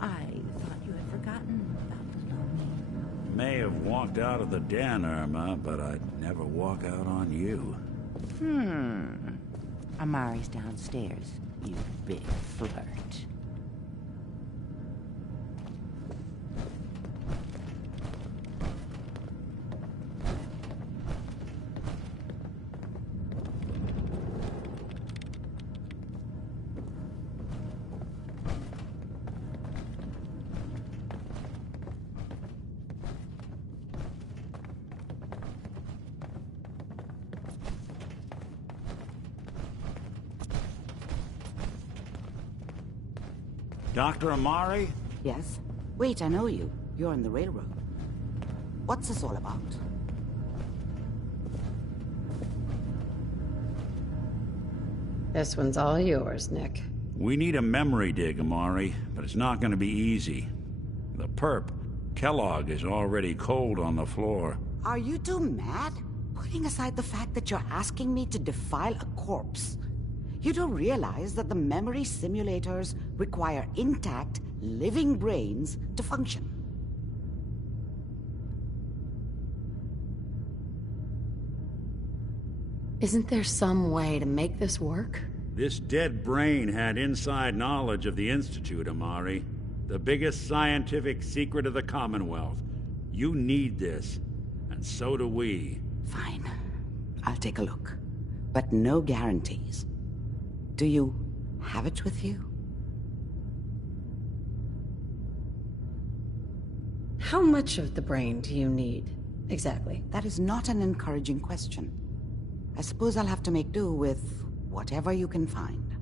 I thought you had forgotten about little me. May have walked out of the den, Irma, but I'd never walk out on you. Amari's downstairs, you big flirt. Dr. Amari? Yes? Wait, I know you. You're on the railroad. What's this all about? This one's all yours, Nick. We need a memory dig, Amari, but it's not going to be easy. The perp, Kellogg, is already cold on the floor. Are you two mad? Putting aside the fact that you're asking me to defile a corpse, you do realize that the memory simulators require intact, living brains to function. Isn't there some way to make this work? This dead brain had inside knowledge of the Institute, Amari. The biggest scientific secret of the Commonwealth. You need this, and so do we. Fine. I'll take a look. But no guarantees. Do you have it with you? How much of the brain do you need, exactly? That is not an encouraging question. I suppose I'll have to make do with whatever you can find.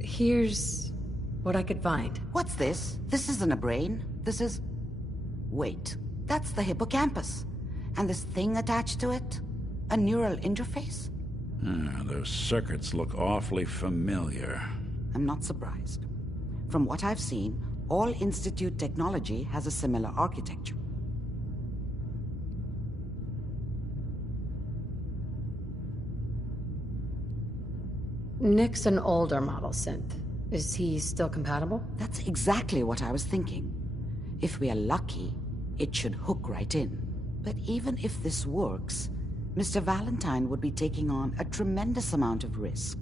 Here's what I could find. What's this? This isn't a brain. This is... Wait, that's the hippocampus. And this thing attached to it? A neural interface? Those circuits look awfully familiar. I'm not surprised. From what I've seen, all Institute technology has a similar architecture. Nick's an older model synth. Is he still compatible? That's exactly what I was thinking. If we are lucky, it should hook right in. But even if this works, Mr. Valentine would be taking on a tremendous amount of risk.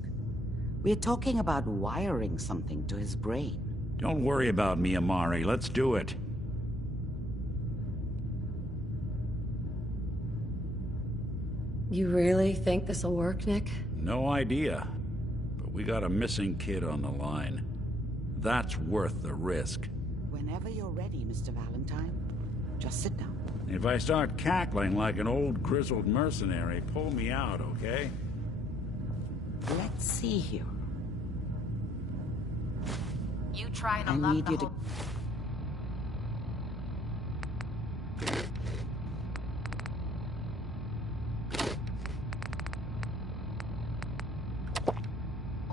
We're talking about wiring something to his brain. Don't worry about me, Amari. Let's do it. You really think this'll work, Nick? No idea. But we got a missing kid on the line. That's worth the risk. Whenever you're ready, Mr. Valentine, just sit down. If I start cackling like an old grizzled mercenary, pull me out, okay? Let's see here. You try and I unlock need the you whole...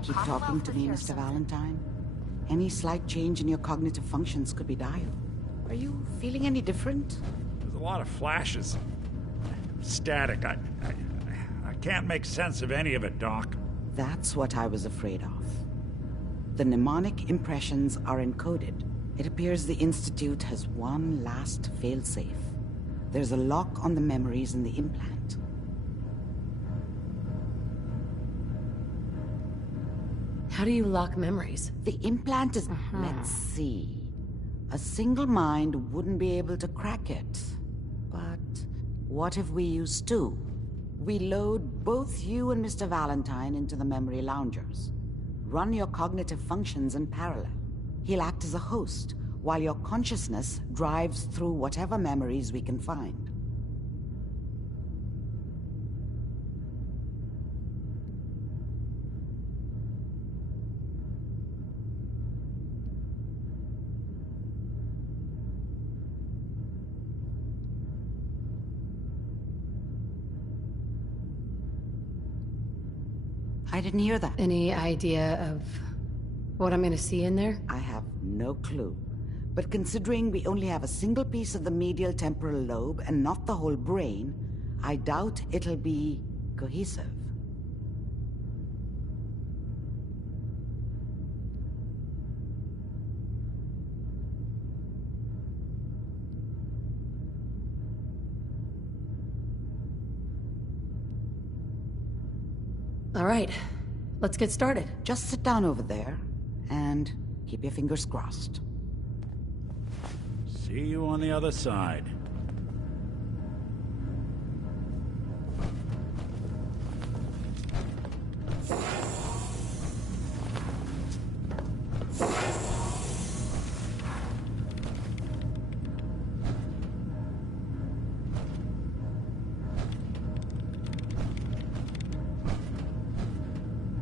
Keep talking to me, Mr. Valentine. Any slight change in your cognitive functions could be dire. Are you feeling any different? There's a lot of flashes. Static. I can't make sense of any of it, Doc. That's what I was afraid of. The mnemonic impressions are encoded. It appears the Institute has one last failsafe. There's a lock on the memories in the implant. How do you lock memories? The implant is... Let's see. A single mind wouldn't be able to crack it. But what if we use two? We load both you and Mr. Valentine into the memory loungers. Run your cognitive functions in parallel. He'll act as a host, while your consciousness drives through whatever memories we can find. I didn't hear that. Any idea of what I'm gonna see in there? I have no clue. But considering we only have a single piece of the medial temporal lobe and not the whole brain, I doubt it'll be cohesive. All right, let's get started. Just sit down over there and keep your fingers crossed. See you on the other side.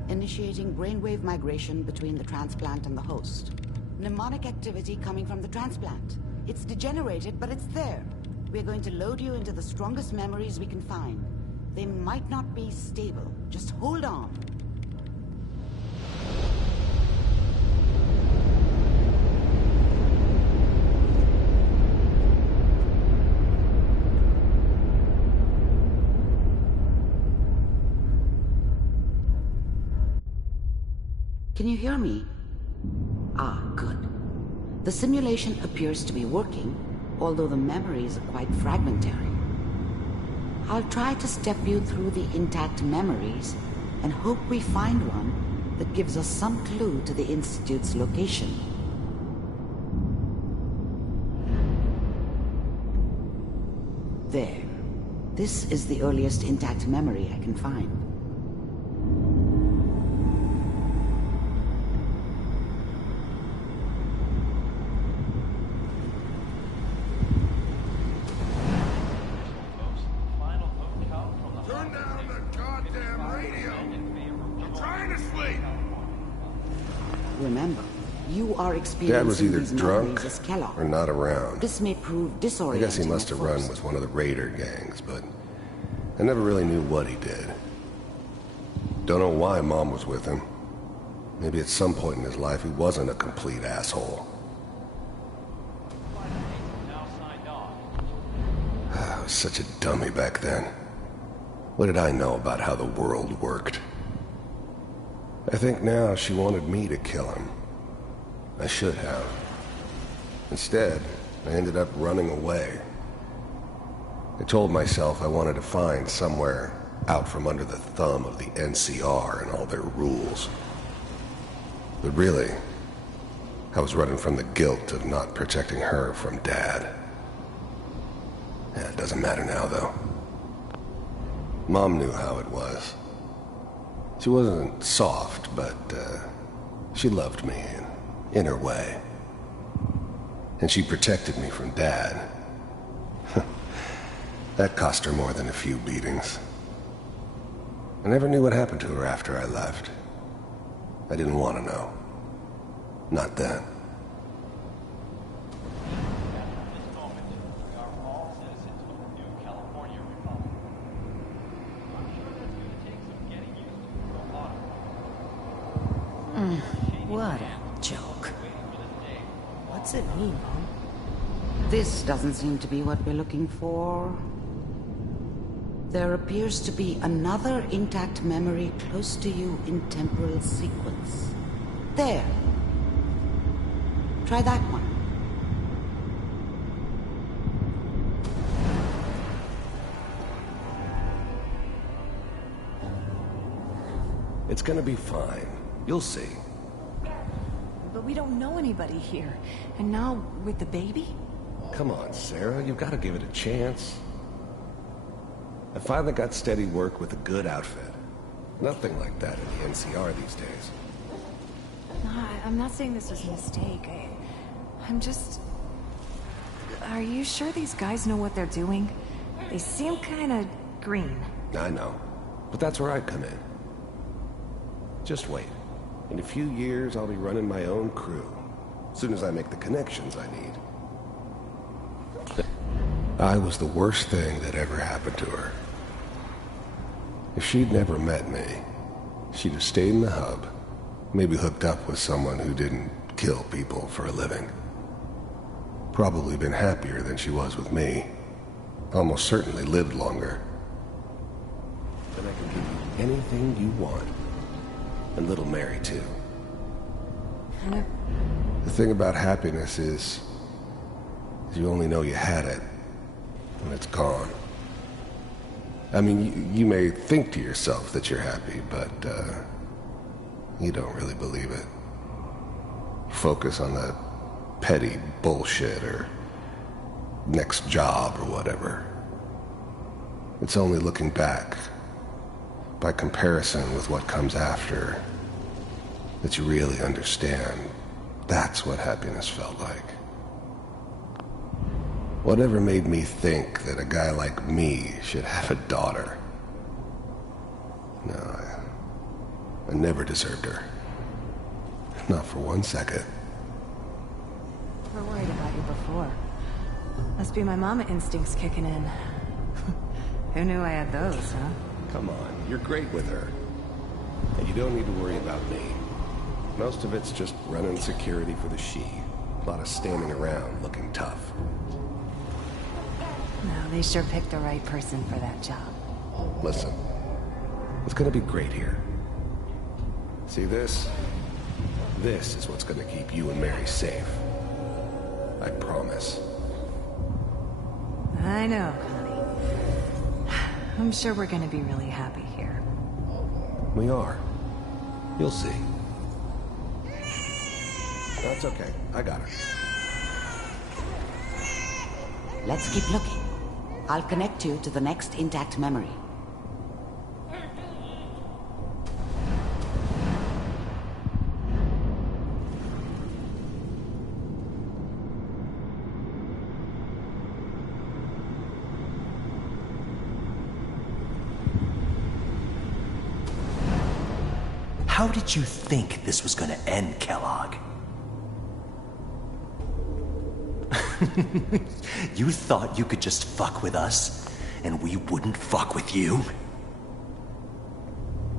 Initiating brainwave migration between the transplant and the host. Mnemonic activity coming from the transplant. It's degenerated, but it's there. We're going to load you into the strongest memories we can find. They might not be stable. Just hold on. Can you hear me? Ah, good. The simulation appears to be working, although the memories are quite fragmentary. I'll try to step you through the intact memories and hope we find one that gives us some clue to the Institute's location. There. This is the earliest intact memory I can find. Remember, you are experiencing Dad was either these drunk memories as Kellogg. or not around. This may prove I disorienting. guess he must have at run first. with one of the raider gangs, but I never really knew what he did. Don't know why Mom was with him. Maybe at some point in his life he wasn't a complete asshole. I was such a dummy back then. What did I know about how the world worked? I think now she wanted me to kill him. I should have. Instead, I ended up running away. I told myself I wanted to find somewhere out from under the thumb of the NCR and all their rules. But really, I was running from the guilt of not protecting her from Dad. Yeah, it doesn't matter now, though. Mom knew how it was. She wasn't soft, but she loved me in her way. And she protected me from Dad. That cost her more than a few beatings. I never knew what happened to her after I left. I didn't want to know. Not then. What a joke. What's it mean, Mom? This doesn't seem to be what we're looking for. There appears to be another intact memory close to you in temporal sequence. There. Try that one. It's gonna be fine. You'll see. But we don't know anybody here. And now, with the baby? Come on, Sarah. You've got to give it a chance. I finally got steady work with a good outfit. Nothing like that in the NCR these days. No, I'm not saying this was a mistake. I'm just... Are you sure these guys know what they're doing? They seem kinda green. I know. But that's where I come in. Just wait. In a few years, I'll be running my own crew. As soon as I make the connections I need. I was the worst thing that ever happened to her. If she'd never met me, she'd have stayed in the hub, maybe hooked up with someone who didn't kill people for a living. Probably been happier than she was with me. Almost certainly lived longer. And I can give you anything you want. And little Mary, too. The thing about happiness is you only know you had it when it's gone. I mean, you may think to yourself that you're happy, but you don't really believe it. Focus on the petty bullshit or next job or whatever. It's only looking back, by comparison with what comes after, that you really understand that's what happiness felt like. Whatever made me think that a guy like me should have a daughter? No, I never deserved her. Not for 1 second. We were worried about you before. Must be my mama instincts kicking in. Who knew I had those, huh? Come on, you're great with her. And you don't need to worry about me. Most of it's just running security for the she. A lot of standing around looking tough. No, they sure picked the right person for that job. Listen, it's gonna be great here. See this? This is what's gonna keep you and Mary safe. I promise. I know, honey. I'm sure we're gonna be really happy here. We are. You'll see. That's okay. I got her. Let's keep looking. I'll connect you to the next intact memory. How did you think this was gonna end, Kellogg? You thought you could just fuck with us, and we wouldn't fuck with you?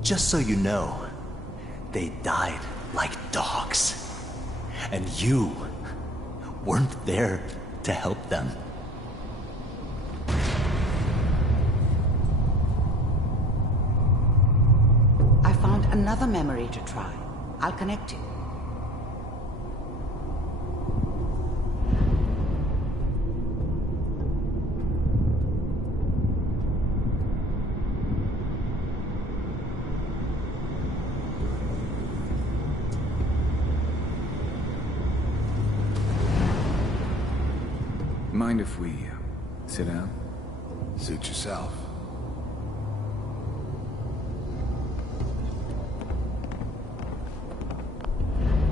Just so you know, they died like dogs. And you weren't there to help them. I found another memory to try. I'll connect you. Mind if we sit down? Suit yourself.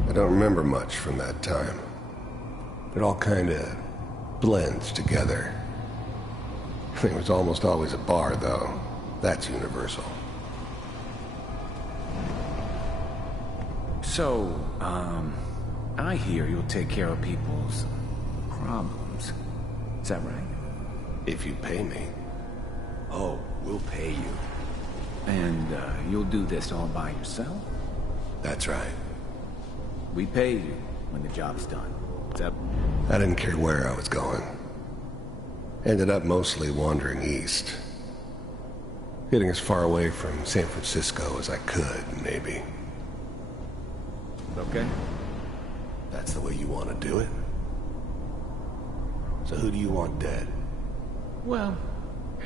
I don't remember much from that time. It all kinda blends together. There was almost always a bar, though. That's universal. So, I hear you'll take care of people's problems. Is that right? If you pay me. Oh, we'll pay you. And, you'll do this all by yourself? That's right. We pay you when the job's done. What's up? I didn't care where I was going. Ended up mostly wandering east. Getting as far away from San Francisco as I could, maybe. Okay. That's the way you want to do it? So who do you want dead? Well,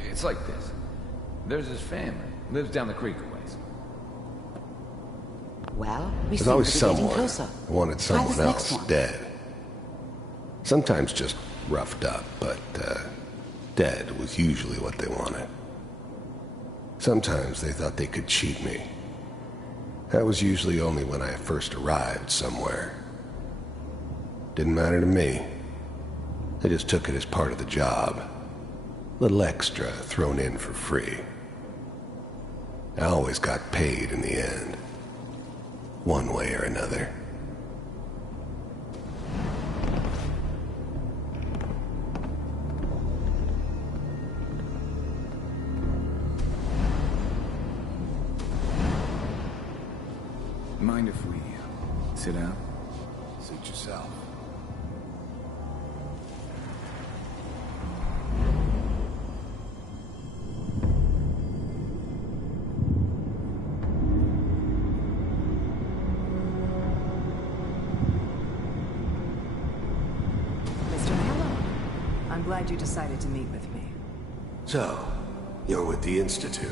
it's like this. There's his family. Lives down the creek a ways. Well, we There's seem always to be getting someone closer. who wanted Try someone this next else one. dead. Sometimes just roughed up, but dead was usually what they wanted. Sometimes they thought they could cheat me. That was usually only when I first arrived somewhere. Didn't matter to me. I just took it as part of the job. Little extra thrown in for free. I always got paid in the end. One way or another. Mind if we sit down? Suit yourself. Mr. Kellogg, I'm glad you decided to meet with me. So, you're with the Institute.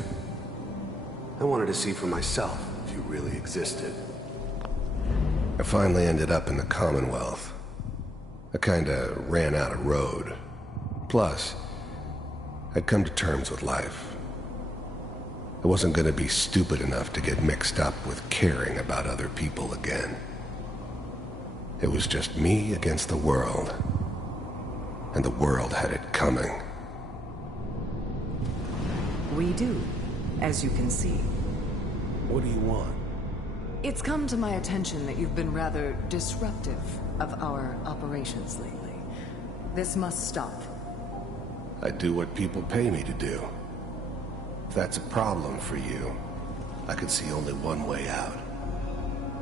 I wanted to see for myself if you really existed. I finally ended up in the Commonwealth. I kinda ran out of road. Plus, I'd come to terms with life. I wasn't gonna be stupid enough to get mixed up with caring about other people again. It was just me against the world. And the world had it coming. We do, as you can see. What do you want? It's come to my attention that you've been rather disruptive of our operations lately. This must stop. I do what people pay me to do. If that's a problem for you, I could see only one way out.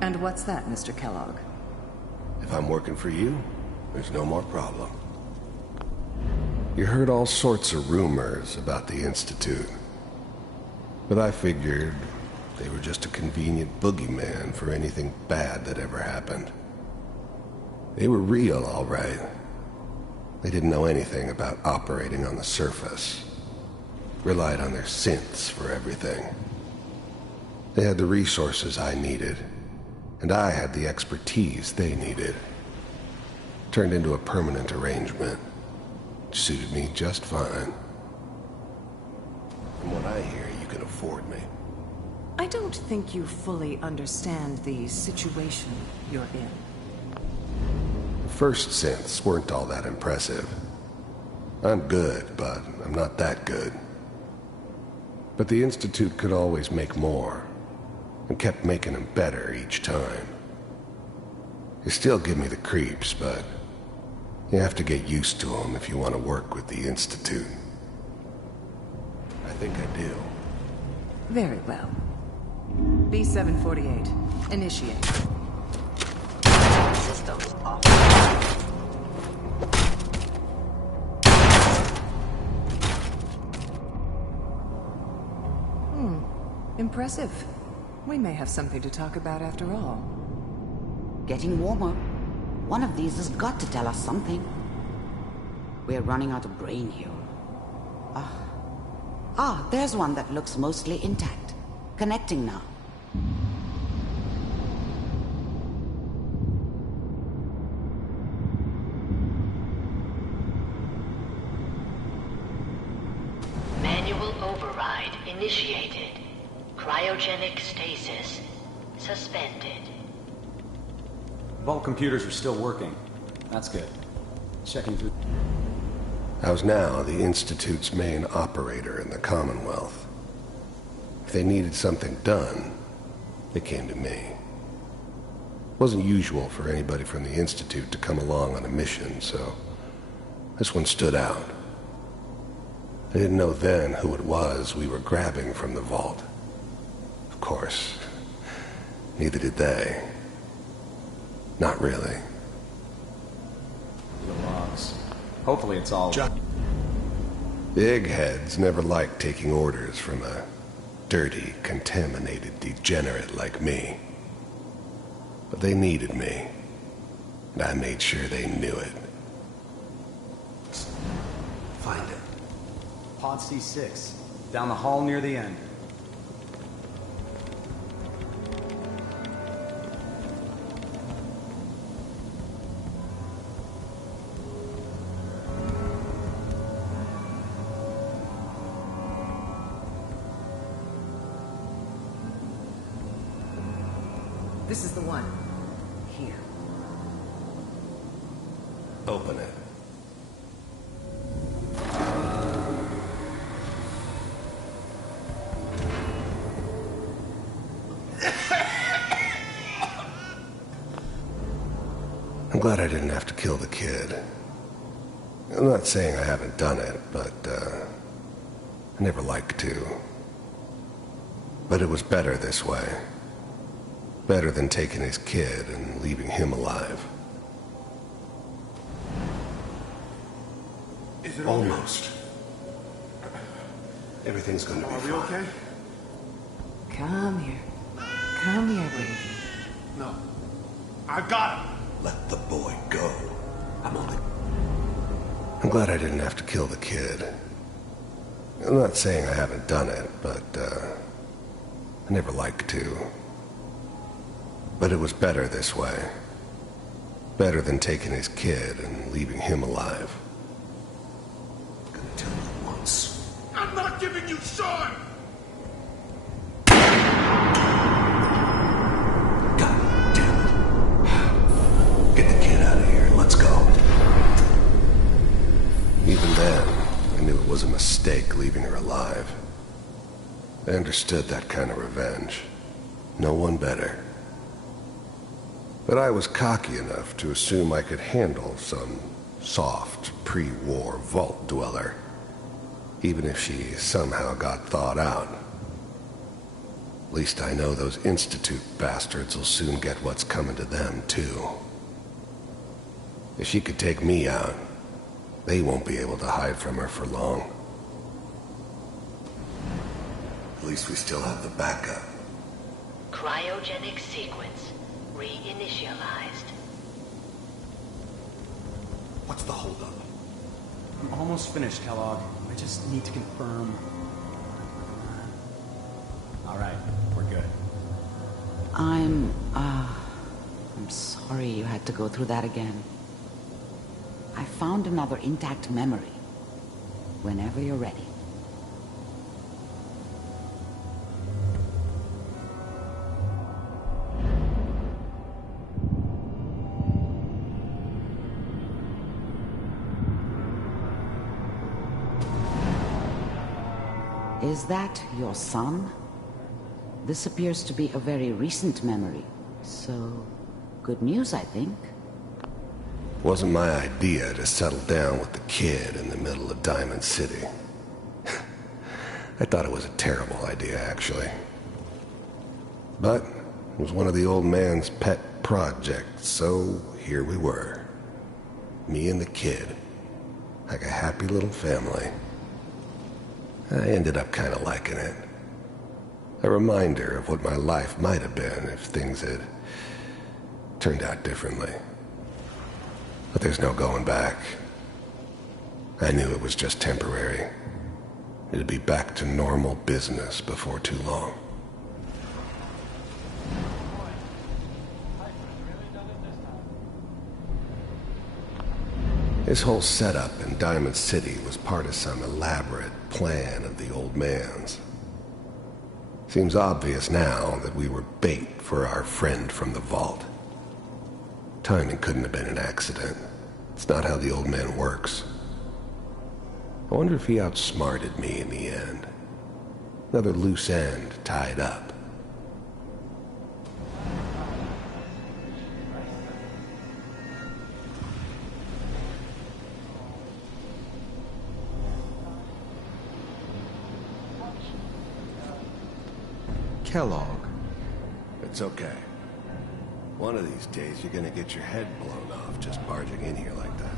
And what's that, Mr. Kellogg? If I'm working for you, there's no more problem. You heard all sorts of rumors about the Institute. But I figured they were just a convenient boogeyman for anything bad that ever happened. They were real, all right. They didn't know anything about operating on the surface. Relied on their synths for everything. They had the resources I needed, and I had the expertise they needed. Turned into a permanent arrangement. Suited me just fine. From what I hear, you can afford me. I don't think you fully understand the situation you're in. First synths weren't all that impressive. I'm good, but I'm not that good. But the Institute could always make more, and kept making them better each time. They still give me the creeps, but you have to get used to them if you want to work with the Institute. I think I do. Very well. B-748, initiate. Systems off. Impressive. We may have something to talk about after all. Getting warmer. One of these has got to tell us something. We're running out of brain here. There's one that looks mostly intact. Connecting now. Manual override initiated. Cryogenic stasis suspended. Vault computers are still working. That's good. Checking through. I was now the Institute's main operator in the Commonwealth. If they needed something done, they came to me. It wasn't usual for anybody from the Institute to come along on a mission, so this one stood out. I didn't know then who it was we were grabbing from the vault. Of course, neither did they. Not really. The logs. Hopefully it's all... The eggheads never liked taking orders from a dirty, contaminated degenerate like me. But they needed me, and I made sure they knew it. Find it. Pod C6. Down the hall near the end. This is the one. Here. Open it. I'm glad I didn't have to kill the kid. I'm not saying I haven't done it, but, I never liked to. But it was better this way. Better than taking his kid and leaving him alive. Is it almost? Everything's gonna be fine. Are we okay? Come here. Come here, baby. No. I got him. Let the boy go. I'm glad I didn't have to kill the kid. I'm not saying I haven't done it, but, I never liked to. But it was better this way. Better than taking his kid and leaving him alive. I'm gonna tell you once. I'm not giving you Sean! God damn it. Get the kid out of here. Let's go. Even then, I knew it was a mistake leaving her alive. I understood that kind of revenge. No one better. But I was cocky enough to assume I could handle some soft, pre-war vault dweller, even if she somehow got thawed out. At least I know those Institute bastards will soon get what's coming to them, too. If she could take me out, they won't be able to hide from her for long. At least we still have the backup. Cryogenic sequence reinitialized. What's the holdup? I'm almost finished, Kellogg. I just need to confirm. All right, we're good. I'm sorry you had to go through that again. I found another intact memory. Whenever you're ready. Is that your son? This appears to be a very recent memory, so good news, I think. Wasn't my idea to settle down with the kid in the middle of Diamond City. I thought it was a terrible idea, actually. But it was one of the old man's pet projects, so here we were. Me and the kid, like a happy little family. I ended up kind of liking it. A reminder of what my life might have been if things had turned out differently. But there's no going back. I knew it was just temporary. It'd be back to normal business before too long. His whole setup in Diamond City was part of some elaborate plan of the old man's. Seems obvious now that we were bait for our friend from the vault. Timing couldn't have been an accident. It's not how the old man works. I wonder if he outsmarted me in the end. Another loose end tied up. Kellogg. It's okay. One of these days you're gonna get your head blown off just barging in here like that.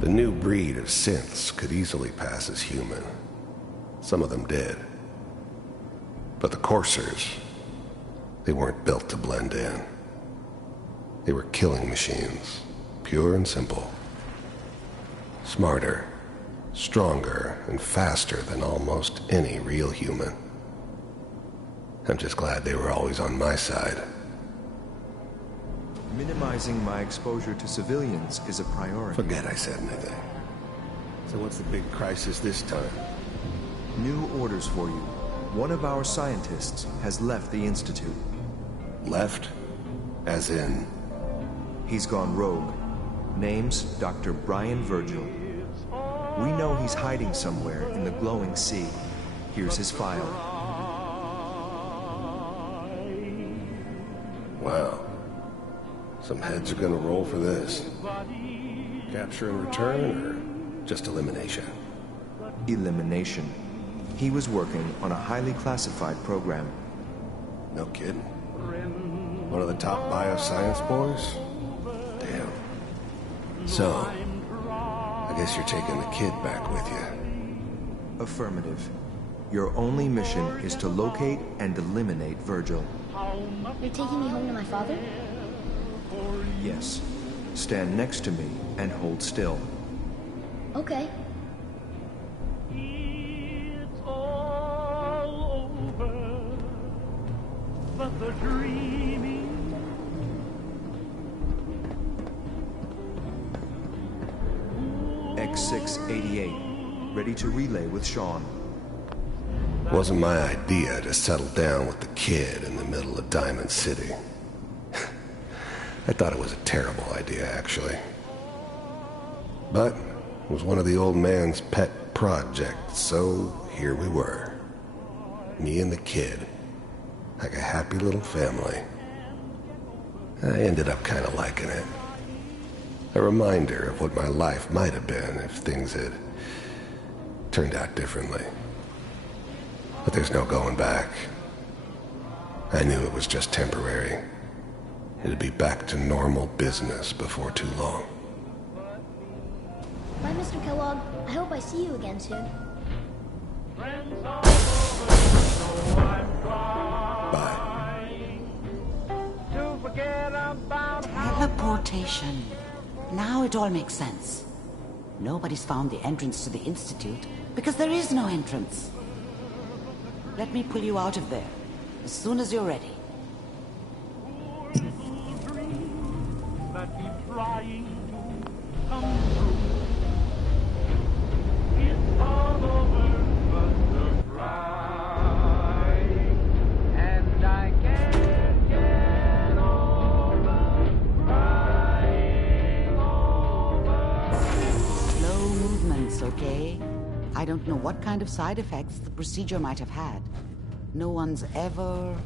The new breed of synths could easily pass as human. Some of them did. But the coursers, they weren't built to blend in. They were killing machines, pure and simple. Smarter, stronger, and faster than almost any real human. I'm just glad they were always on my side. Minimizing my exposure to civilians is a priority. Forget I said anything. So what's the big crisis this time? New orders for you. One of our scientists has left the Institute. Left? As in? He's gone rogue. Name's Dr. Brian Virgil. We know he's hiding somewhere in the glowing sea. Here's his file. Wow. Some heads are gonna roll for this. Capture and return, or just elimination? Elimination. He was working on a highly classified program. No kidding. One of the top bioscience boys? Damn. So, I guess you're taking the kid back with you. Affirmative. Your only mission is to locate and eliminate Virgil. You're taking me home to my father? Yes. Stand next to me and hold still. Okay. It's all over, but the dreaming. X688. Ready to relay with Sean. Wasn't my idea to settle down with the kid in the middle of Diamond City. I thought it was a terrible idea, actually. But it was one of the old man's pet projects, so here we were. Me and the kid, like a happy little family. I ended up kind of liking it. A reminder of what my life might have been if things had turned out differently. But there's no going back. I knew it was just temporary. It'd be back to normal business before too long. Bye, Mr. Kellogg. I hope I see you again soon. Teleportation. Now it all makes sense. Nobody's found the entrance to the Institute because there is no entrance. Let me pull you out of there as soon as you're ready. That keep trying to come true. It's all over but the cry, and I can't get over crying over. Slow movements, okay? I don't know what kind of side effects the procedure might have had. No one's ever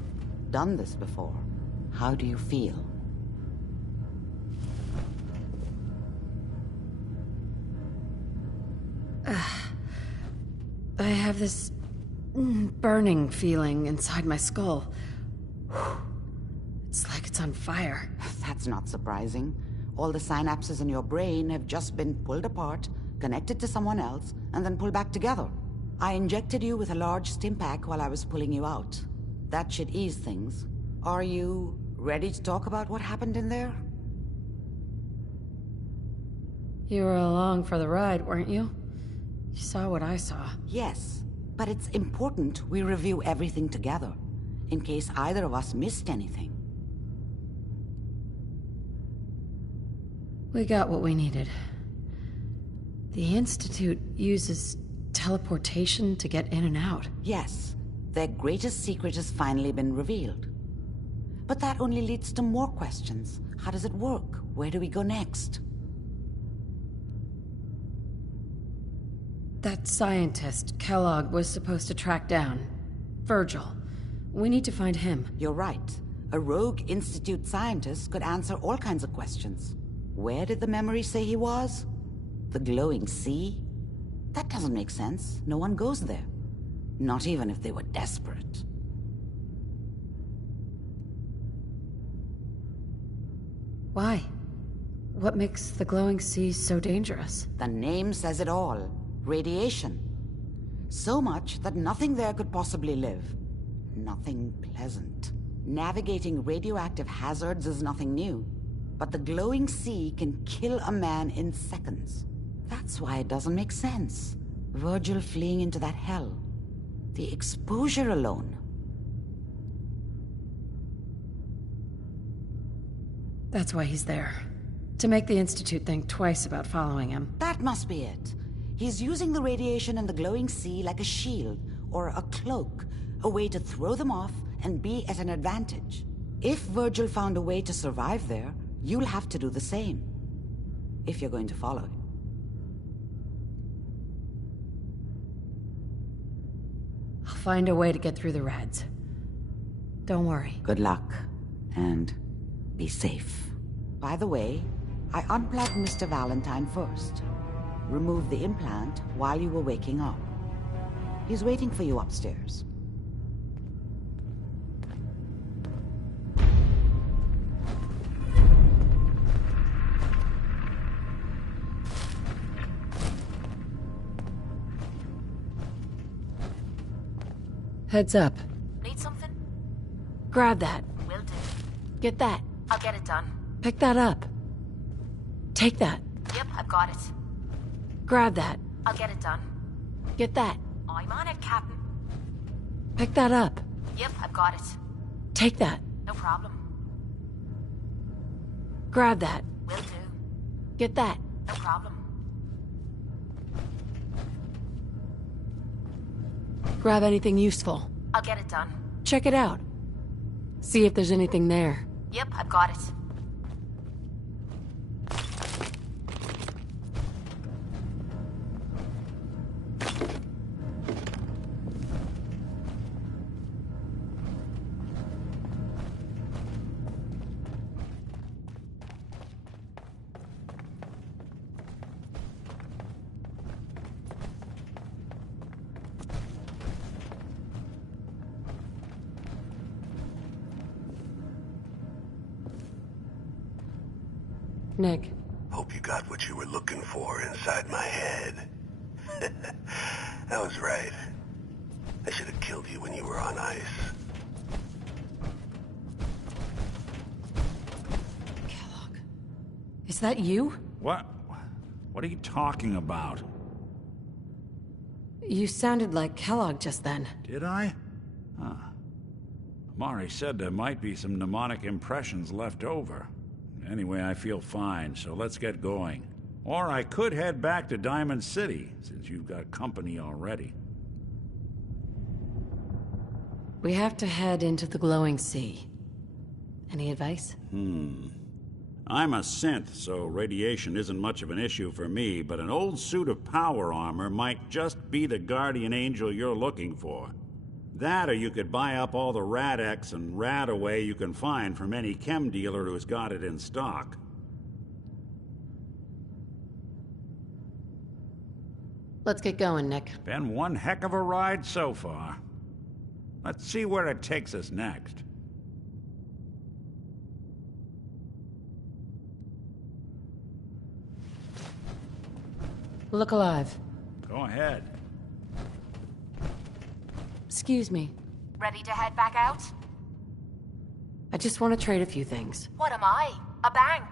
done this before. How do you feel? I have this burning feeling inside my skull. It's like it's on fire. That's not surprising. All the synapses in your brain have just been pulled apart, connected to someone else, and then pulled back together. I injected you with a large stim pack while I was pulling you out. That should ease things. Are you ready to talk about what happened in there? You were along for the ride, weren't you? You saw what I saw. Yes, but it's important we review everything together, in case either of us missed anything. We got what we needed. The Institute uses teleportation to get in and out. Yes, their greatest secret has finally been revealed. But that only leads to more questions. How does it work? Where do we go next? That scientist, Kellogg, was supposed to track down. Virgil. We need to find him. You're right. A rogue Institute scientist could answer all kinds of questions. Where did the memory say he was? The glowing sea? That doesn't make sense. No one goes there. Not even if they were desperate. Why? What makes the glowing sea so dangerous? The name says it all. Radiation. So much that nothing there could possibly live. Nothing pleasant. Navigating radioactive hazards is nothing new. But the glowing sea can kill a man in seconds. That's why it doesn't make sense. Virgil fleeing into that hell. The exposure alone. That's why he's there. To make the Institute think twice about following him. That must be it. He's using the radiation in the glowing sea like a shield, or a cloak, a way to throw them off and be at an advantage. If Virgil found a way to survive there, you'll have to do the same. If you're going to follow him. I'll find a way to get through the Reds. Don't worry. Good luck, and be safe. By the way, I unplugged Mr. Valentine first. Removed the implant while you were waking up. He's waiting for you upstairs. Heads up. Need something? Grab that. Will do. Get that. I'll get it done. Pick that up. Take that. Yep, I've got it. Grab that. I'll get it done. Get that. I'm on it, Captain. Pick that up. Yep, I've got it. Take that. No problem. Grab that. Will do. Get that. No problem. Grab anything useful. I'll get it done. Check it out. See if there's anything there. Yep, I've got it. Nick. Hope you got what you were looking for inside my head. I was right. I should have killed you when you were on ice. Kellogg. Is that you? What? What are you talking about? You sounded like Kellogg just then. Did I? Huh. Mari said there might be some mnemonic impressions left over. Anyway, I feel fine, so let's get going. Or I could head back to Diamond City, since you've got company already. We have to head into the glowing sea. Any advice? I'm a synth, so radiation isn't much of an issue for me, but an old suit of power armor might just be the guardian angel you're looking for. That, or you could buy up all the Rad-X and Rad-Away you can find from any chem dealer who's got it in stock. Let's get going, Nick. Been one heck of a ride so far. Let's see where it takes us next. Look alive. Go ahead. Excuse me. Ready to head back out? I just want to trade a few things. What am I? A bank?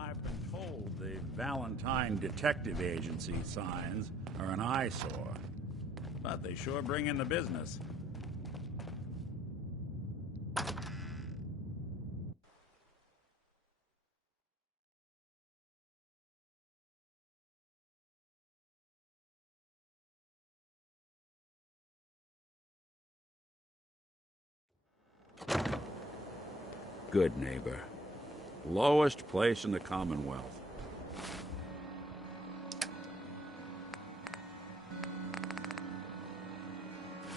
I've been told the Valentine Detective Agency signs are an eyesore, but they sure bring in the business. Good neighbor. Lowest place in the Commonwealth.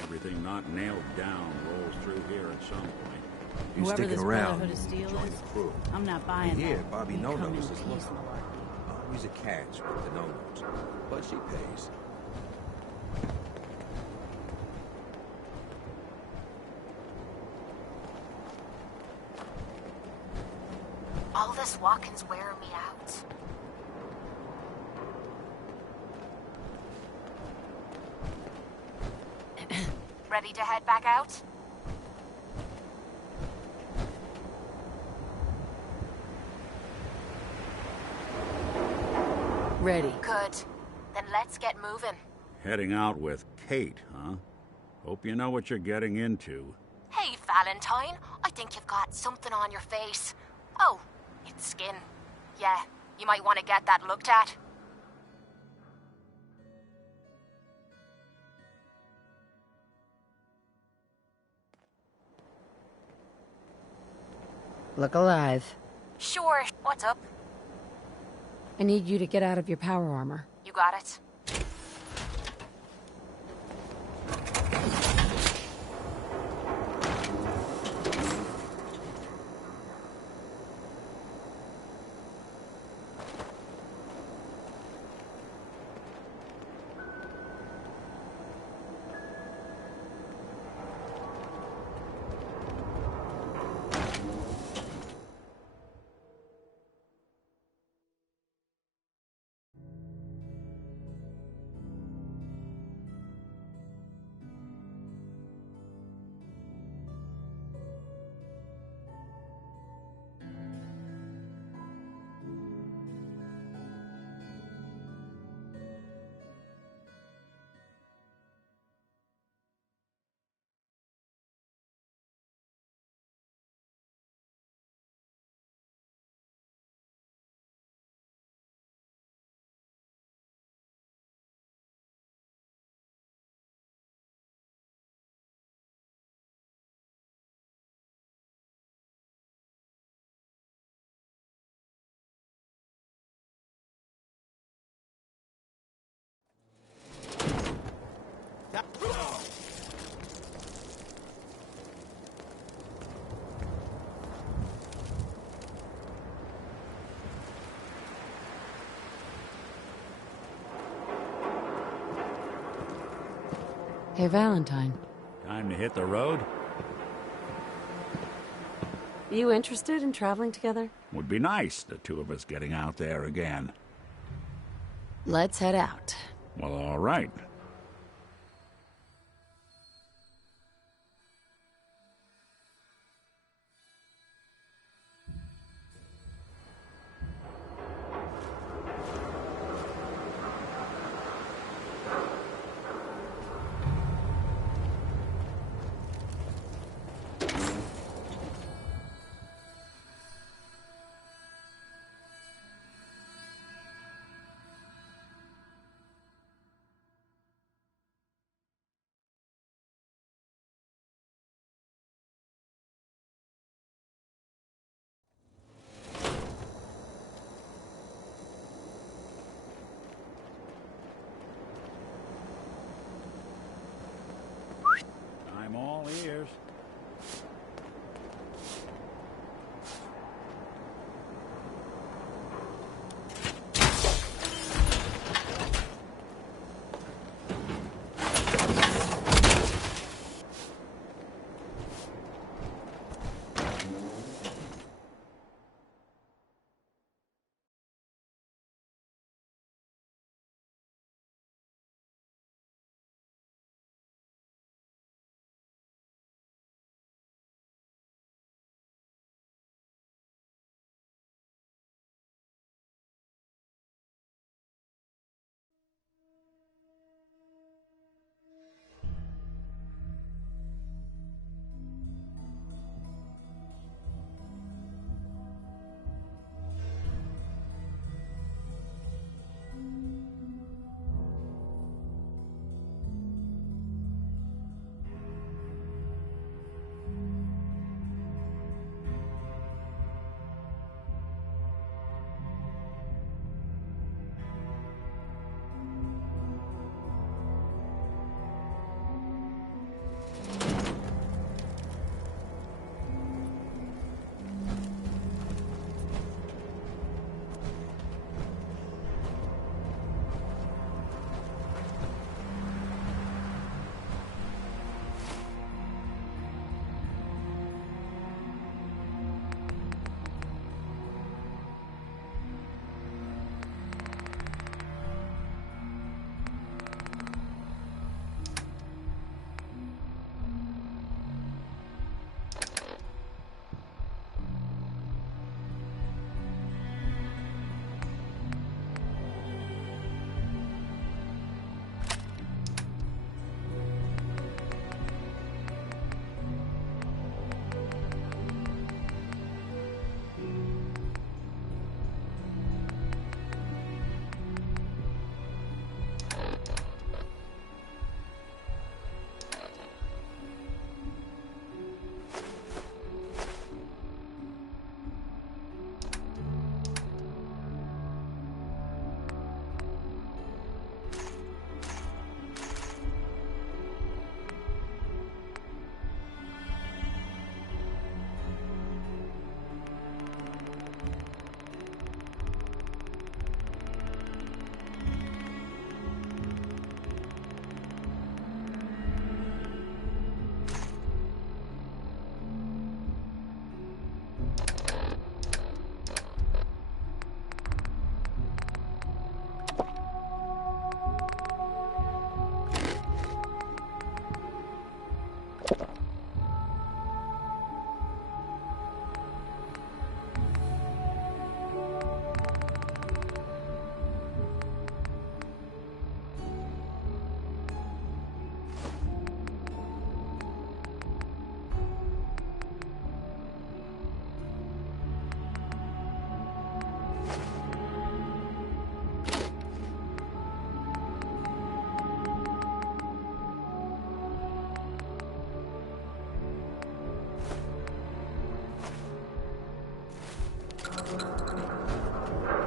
Everything not nailed down rolls through here at some point. You Whoever sticking this around, Brotherhood of Steel join is, the crew. I'm not buying Here, that. Bobby You No come Nose in is peace, looking. malarkey. He's a catch with the no-nos, but she pays. All this walking's wearing me out. Ready to head back out? Ready. Good. Then let's get moving. Heading out with Kate, huh? Hope you know what you're getting into. Hey, Valentine. I think you've got something on your face. Oh, it's skin. Yeah, you might want to get that looked at. Look alive. Sure. What's up? I need you to get out of your power armor. You got it. Hey, Valentine. Time to hit the road? You interested in traveling together? Would be nice, the two of us getting out there again. Let's head out. Well, all right.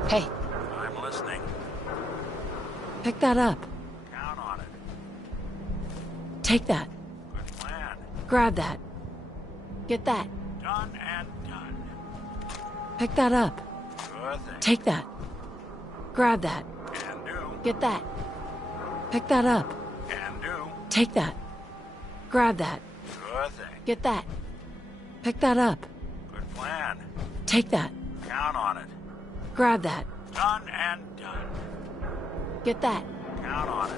Hey. I'm listening. Pick that up. Count on it. Take that. Good plan. Grab that. Get that. Done and done. Pick that up. Sure thing. Take that. Grab that. Can do. Get that. Pick that up. Can do. Take that. Grab that. Sure thing. Get that. Pick that up. Good plan. Take that. Count on it. Grab that. Done and done. Get that. Count on it.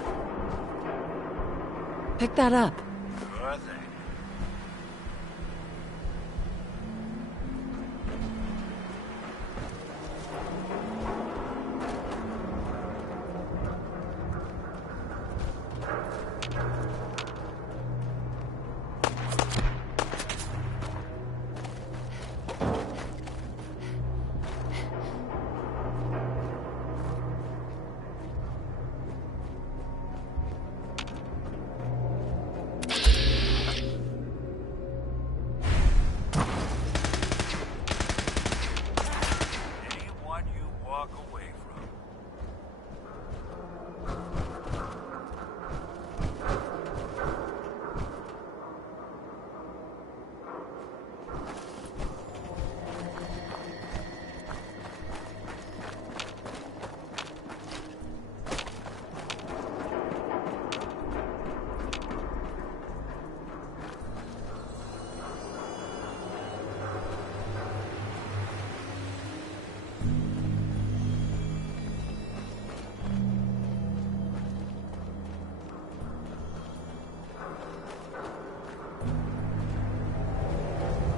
Pick that up. Sure thing. Anyone you walk away from.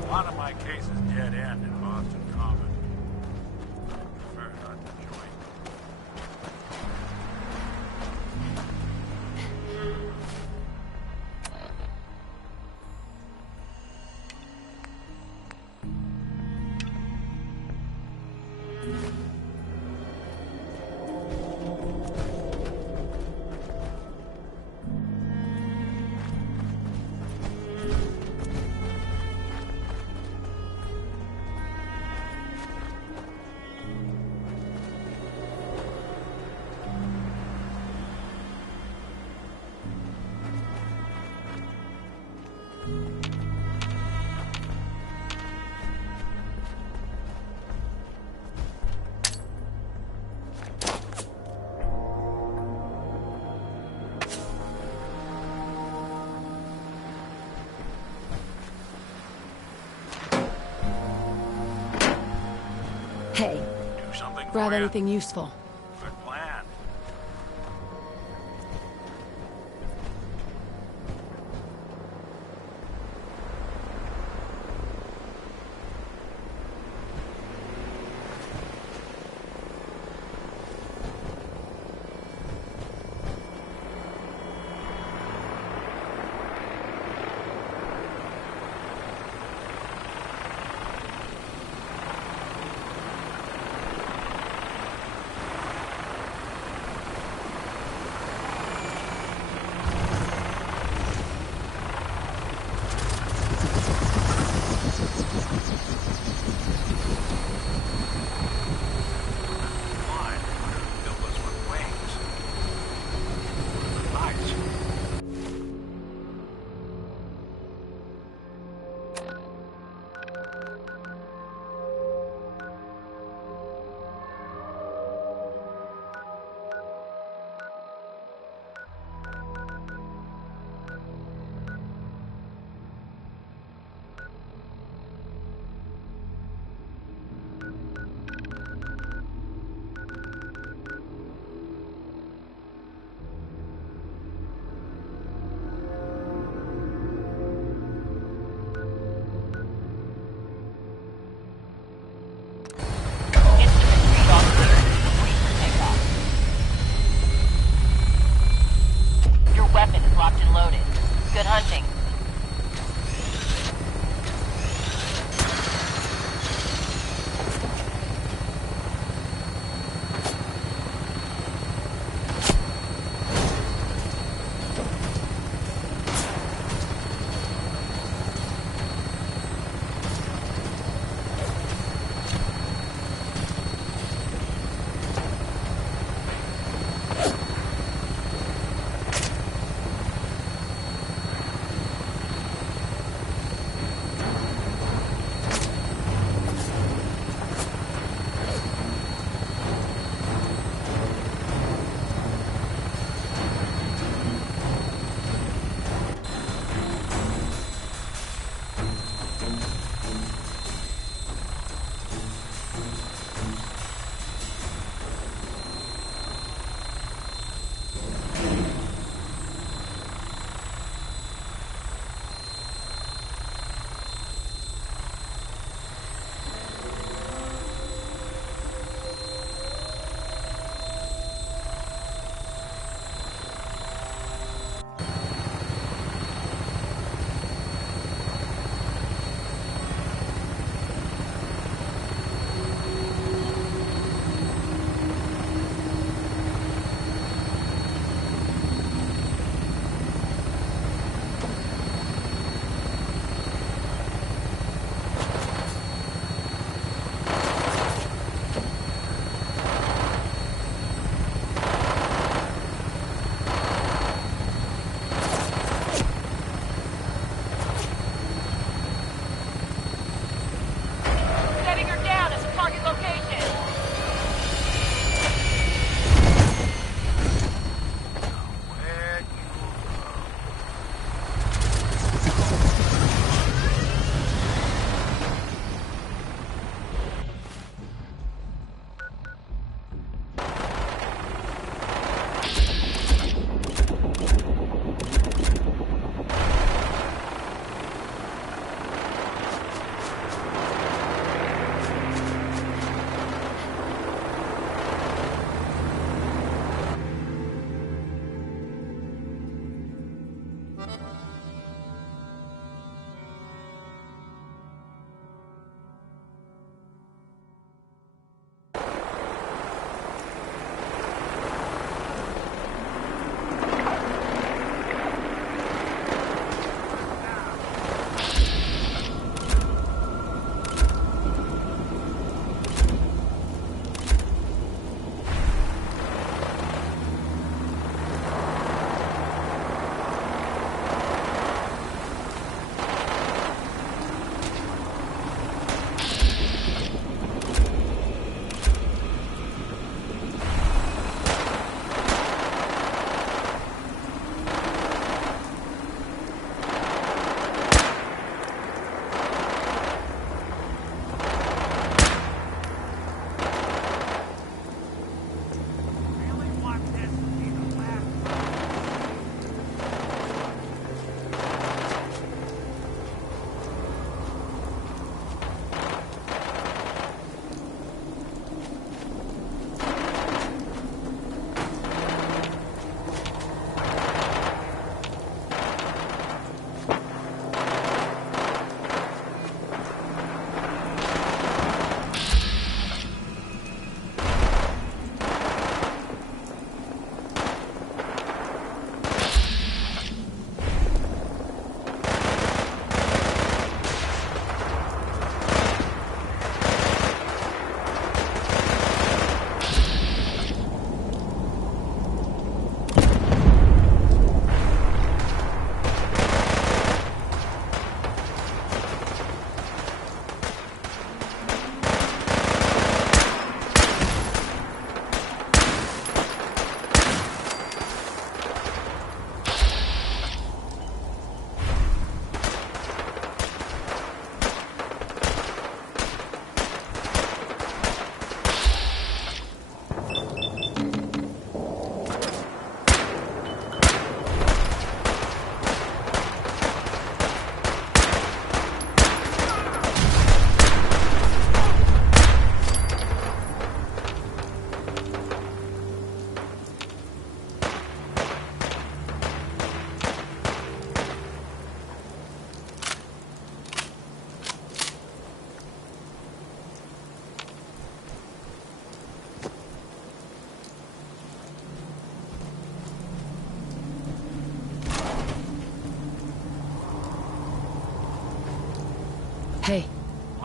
A lot of my cases dead end in Boston Common. I prefer not to join. Hey. Do something Grab for ya? anything useful. Good plan.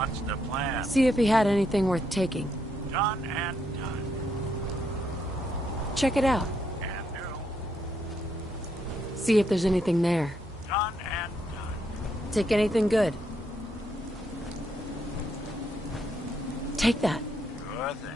What's the plan? See if he had anything worth taking. Done and done. Check it out. Can do. See if there's anything there. Done and done. Take anything good. Take that. Sure thing.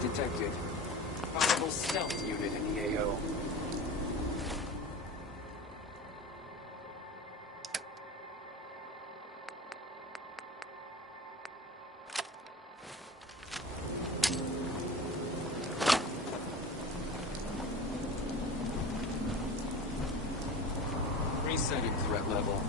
Detected. Possible stealth unit in the AO. Resetting threat level.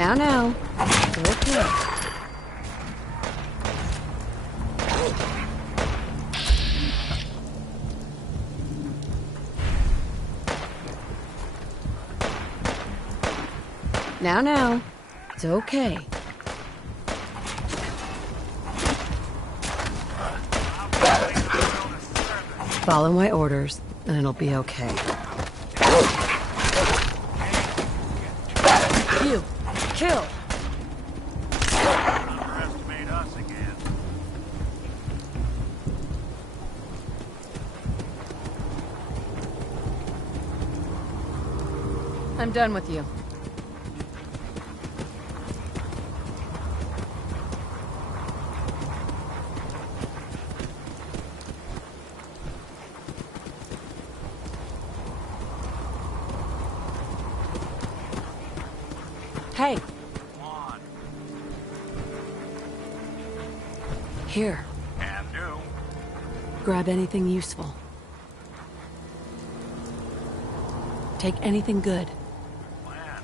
Now. Okay. Now. It's okay. Follow my orders, and it'll be okay. You, kill! Underestimate us again. I'm done with you. Hey. Here. Can do. Grab anything useful. Take anything good. Plan.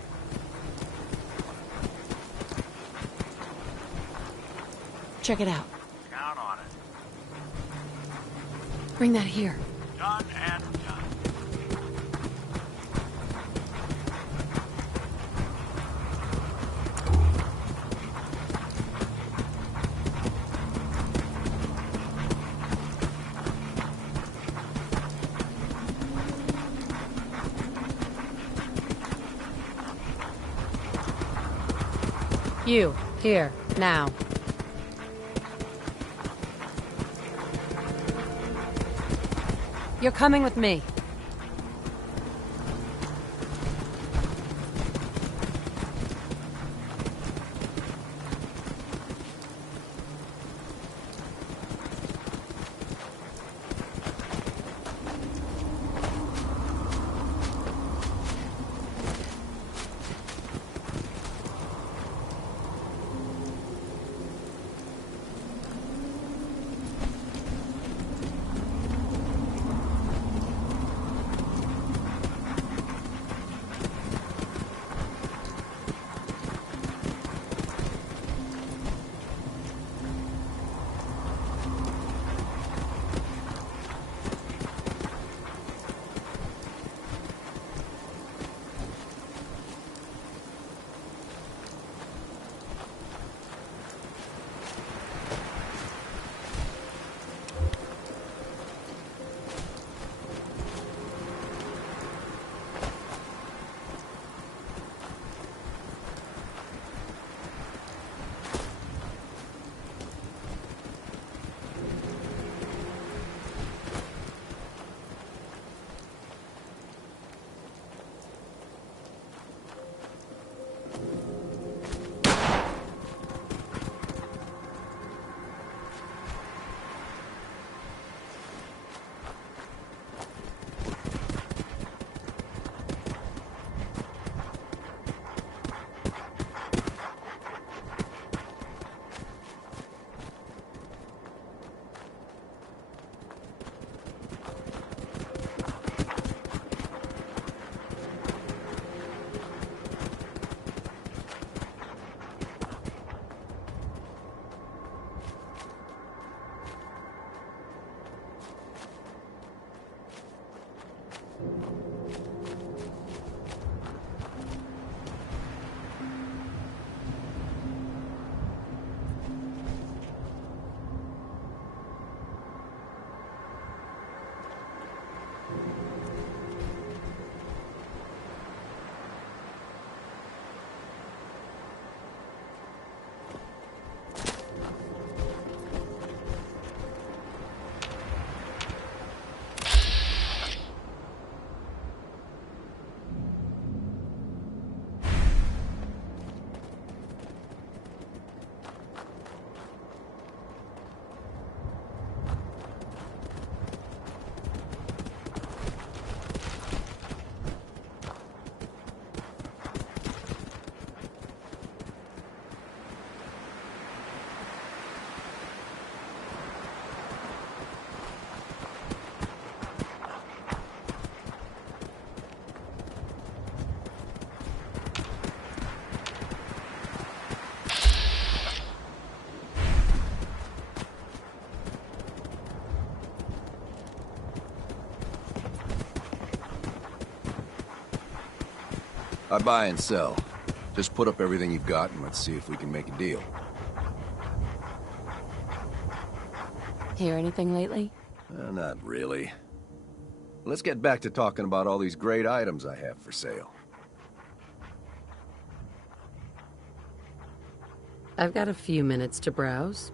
Check it out. Count on it. Bring that here. Done and done. You, here, now. You're coming with me. I buy and sell. Just put up everything you've got and let's see if we can make a deal. Hear anything lately? Not really. Let's get back to talking about all these great items I have for sale. I've got a few minutes to browse.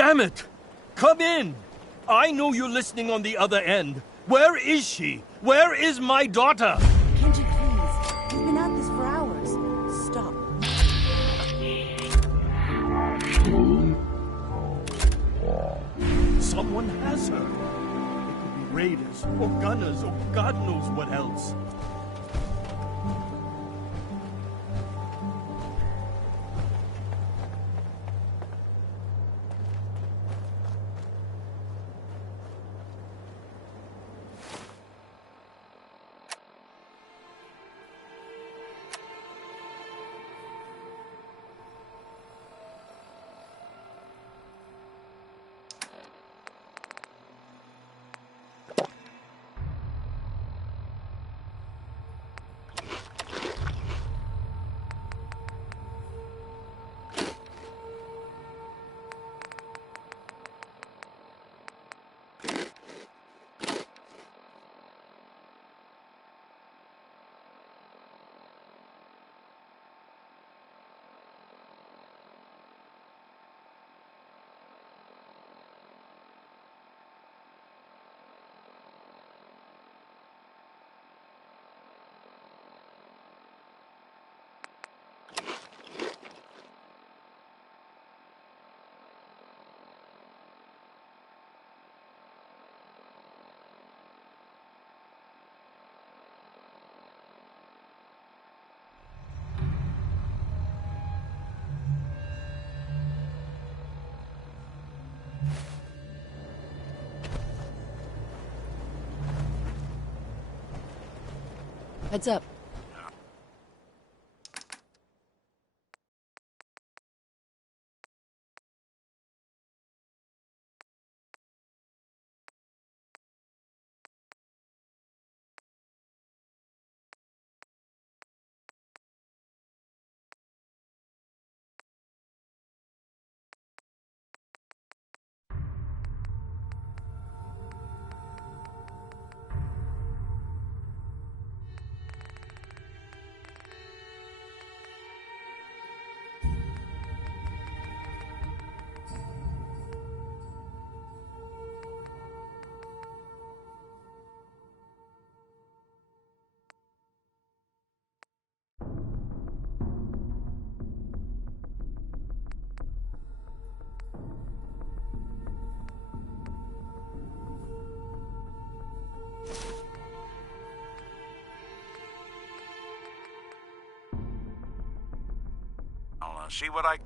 Damn it! Come in! I know you're listening on the other end. Where is she? Where is my daughter? Kenji, please. We've been at this for hours. Stop. Someone has her. It could be raiders, or gunners, or God knows what else. Heads up. See what I...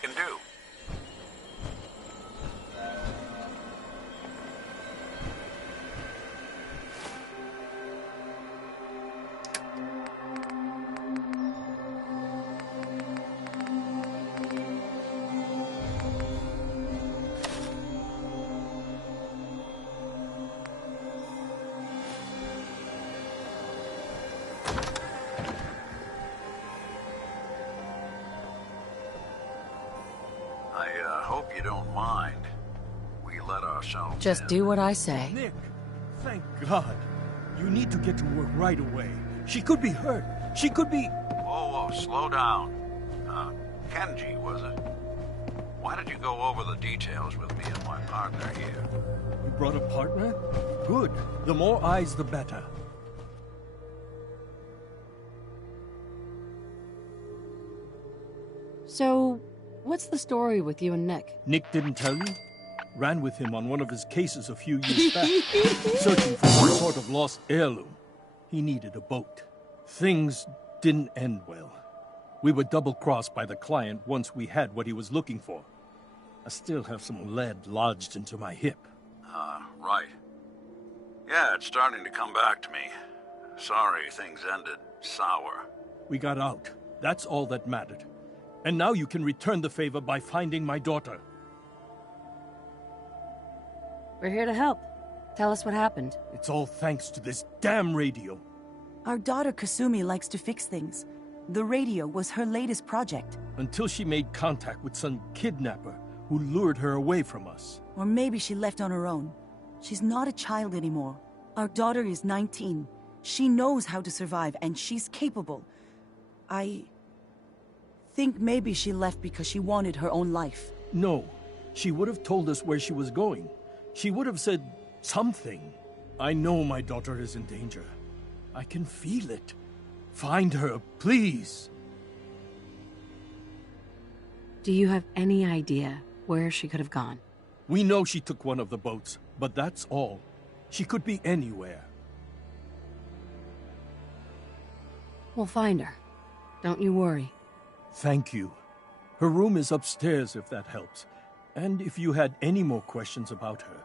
can do. Hope you don't mind. We let ourselves Just do what I say. Nick, thank God. You need to get to work right away. She could be hurt. She could be... Whoa, slow down. Kenji, was it? Why did you go over the details with me and my partner here? You brought a partner? Good. The more eyes, the better. So, what's the story with you and Nick? Nick didn't tell you? Ran with him on one of his cases a few years back, searching for some sort of lost heirloom. He needed a boat. Things didn't end well. We were double-crossed by the client once we had what he was looking for. I still have some lead lodged into my hip. Right. Yeah, it's starting to come back to me. Sorry things ended sour. We got out. That's all that mattered. And now you can return the favor by finding my daughter. We're here to help. Tell us what happened. It's all thanks to this damn radio. Our daughter Kasumi likes to fix things. The radio was her latest project. Until she made contact with some kidnapper who lured her away from us. Or maybe she left on her own. She's not a child anymore. Our daughter is 19. She knows how to survive, and she's capable. I think maybe she left because she wanted her own life. No. She would have told us where she was going. She would have said something. I know my daughter is in danger. I can feel it. Find her, please. Do you have any idea where she could have gone? We know she took one of the boats, but that's all. She could be anywhere. We'll find her. Don't you worry. Thank you. Her room is upstairs if that helps. And if you had any more questions about her,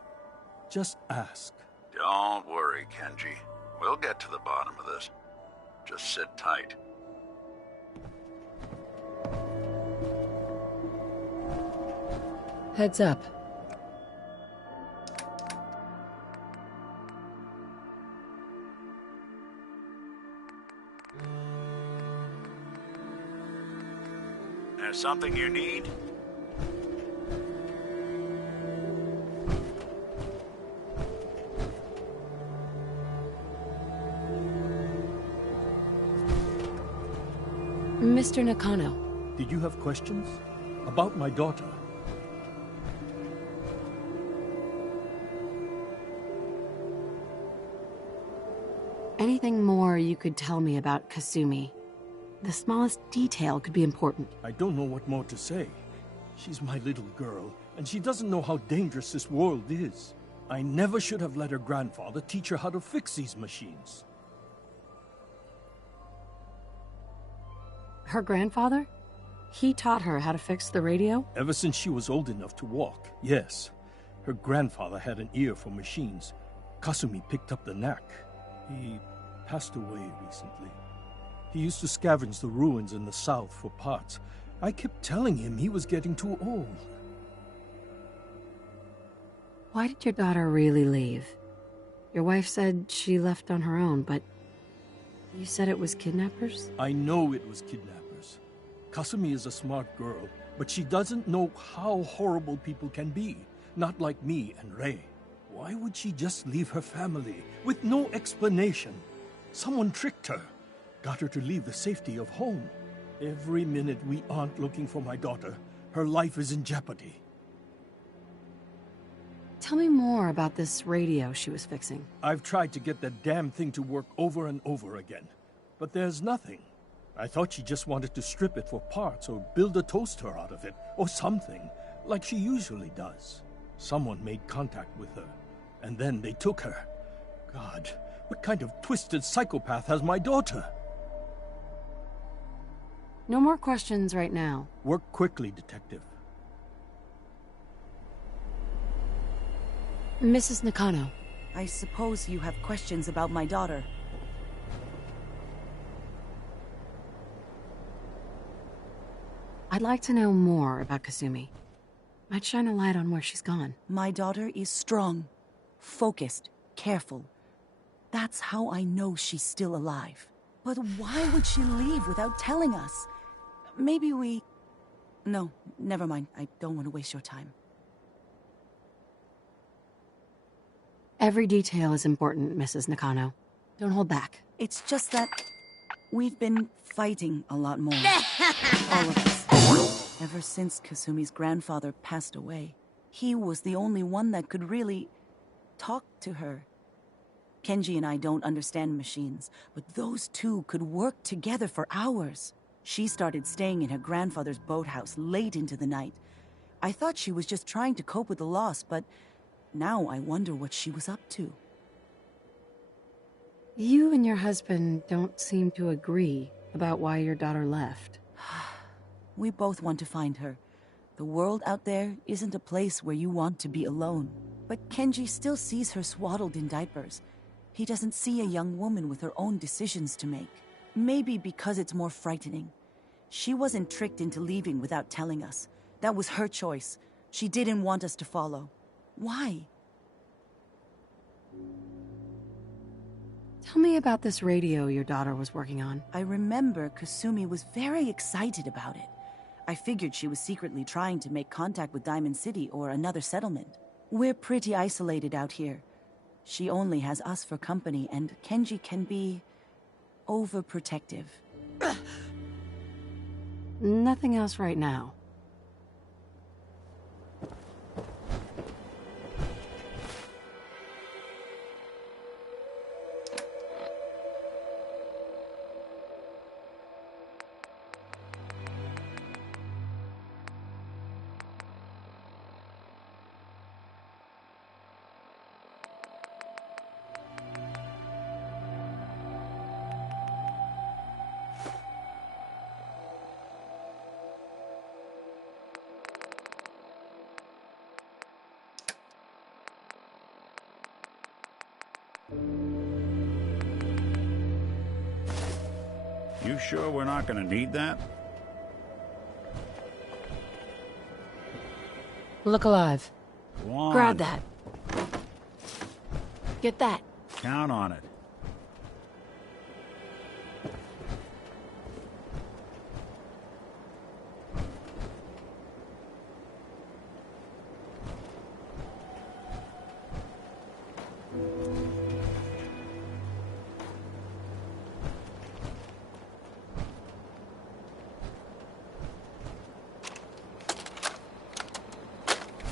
just ask. Don't worry, Kenji. We'll get to the bottom of this. Just sit tight. Heads up. There's something you need? Mr. Nakano. Did you have questions? About my daughter? Anything more you could tell me about Kasumi? The smallest detail could be important. I don't know what more to say. She's my little girl, and she doesn't know how dangerous this world is. I never should have let her grandfather teach her how to fix these machines. Her grandfather? He taught her how to fix the radio? Ever since she was old enough to walk, yes. Her grandfather had an ear for machines. Kasumi picked up the knack. He passed away recently. He used to scavenge the ruins in the south for parts. I kept telling him he was getting too old. Why did your daughter really leave? Your wife said she left on her own, but you said it was kidnappers? I know it was kidnappers. Kasumi is a smart girl, but she doesn't know how horrible people can be. Not like me and Rei. Why would she just leave her family with no explanation? Someone tricked her. Got her to leave the safety of home. Every minute we aren't looking for my daughter, her life is in jeopardy. Tell me more about this radio she was fixing. I've tried to get that damn thing to work over and over again, but there's nothing. I thought she just wanted to strip it for parts or build a toaster out of it, or something, like she usually does. Someone made contact with her, and then they took her. God, what kind of twisted psychopath has my daughter? No more questions right now. Work quickly, Detective. Mrs. Nakano. I suppose you have questions about my daughter. I'd like to know more about Kasumi. Might shine a light on where she's gone. My daughter is strong, focused, careful. That's how I know she's still alive. But why would she leave without telling us? Maybe we... No, never mind. I don't want to waste your time. Every detail is important, Mrs. Nakano. Don't hold back. It's just that we've been fighting a lot more. All of us. Ever since Kasumi's grandfather passed away. He was the only one that could really talk to her. Kenji and I don't understand machines, but those two could work together for hours. She started staying in her grandfather's boathouse late into the night. I thought she was just trying to cope with the loss, but now I wonder what she was up to. You and your husband don't seem to agree about why your daughter left. We both want to find her. The world out there isn't a place where you want to be alone. But Kenji still sees her swaddled in diapers. He doesn't see a young woman with her own decisions to make. Maybe because it's more frightening. She wasn't tricked into leaving without telling us. That was her choice. She didn't want us to follow. Why? Tell me about this radio your daughter was working on. I remember Kasumi was very excited about it. I figured she was secretly trying to make contact with Diamond City or another settlement. We're pretty isolated out here. She only has us for company, and Kenji can be overprotective. Nothing else right now. You sure we're not gonna need that? Look alive. Go on. Grab that. Get that. Count on it.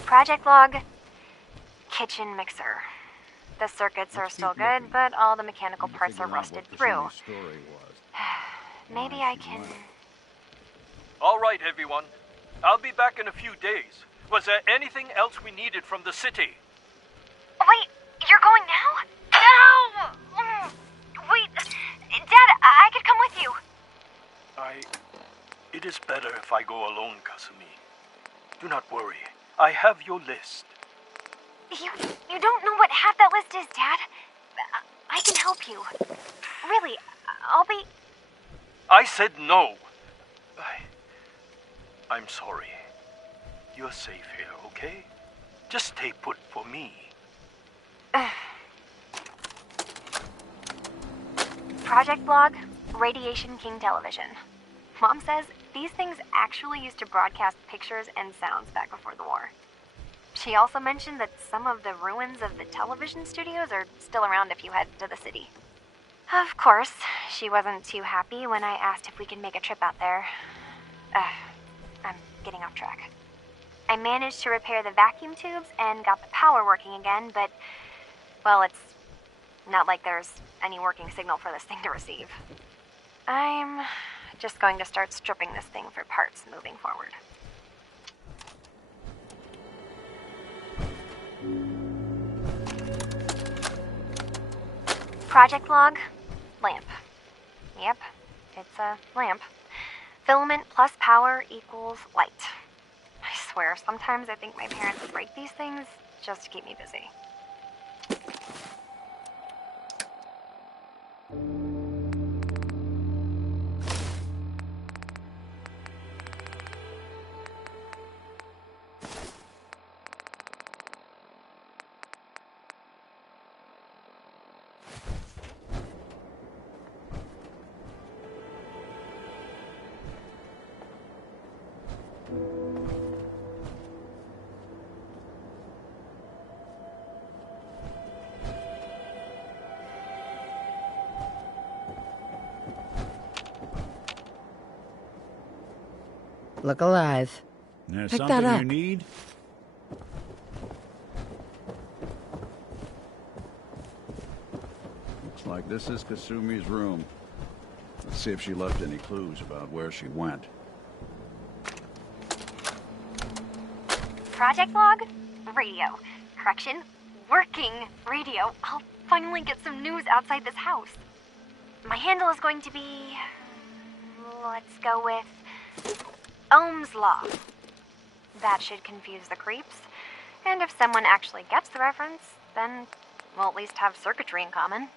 Project log. Kitchen mixer. The circuits are still good, but all the mechanical parts are rusted through. Maybe I can... All right, everyone. I'll be back in a few days. Was there anything else we needed from the city? Wait, you're going now? No! Wait, Dad, I could come with you. It is better if I go alone, Kasumi. Do not worry. I have your list. You don't know what half that list is, Dad. I can help you. Really, I'll be... I said no. I'm sorry. You're safe here, okay? Just stay put for me. Project log, Radiation King Television. Mom says these things actually used to broadcast pictures and sounds back before the war. She also mentioned that some of the ruins of the television studios are still around if you head to the city. Of course, she wasn't too happy when I asked if we could make a trip out there. I'm getting off track. I managed to repair the vacuum tubes and got the power working again, but, well, it's not like there's any working signal for this thing to receive. I'm just going to start stripping this thing for parts moving forward. Project log, lamp. Yep, it's a lamp. Filament plus power equals light. I swear, sometimes I think my parents break these things just to keep me busy. Look alive. There's Pick something that up. you need? Looks like this is Kasumi's room. Let's see if she left any clues about where she went. Project log, radio. Correction, working radio. I'll finally get some news outside this house. My handle is going to be... let's go with... Ohm's Law. That should confuse the creeps. And if someone actually gets the reference, then we'll at least have circuitry in common.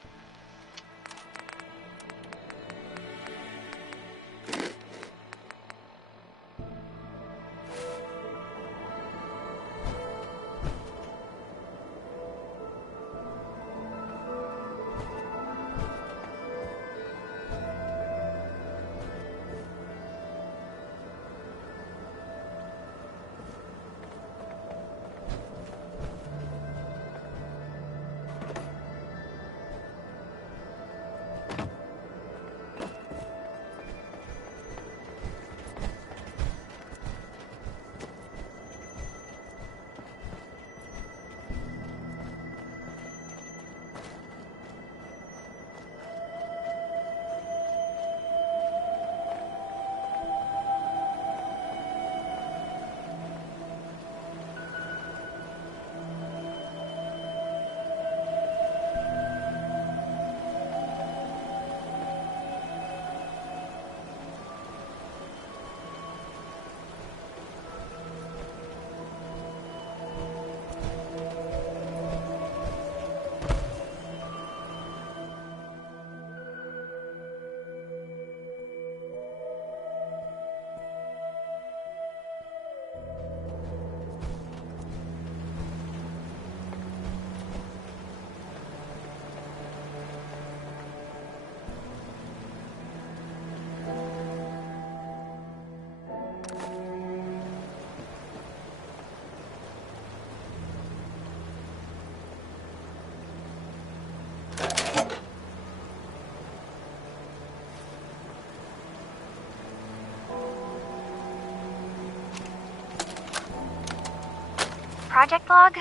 Project log?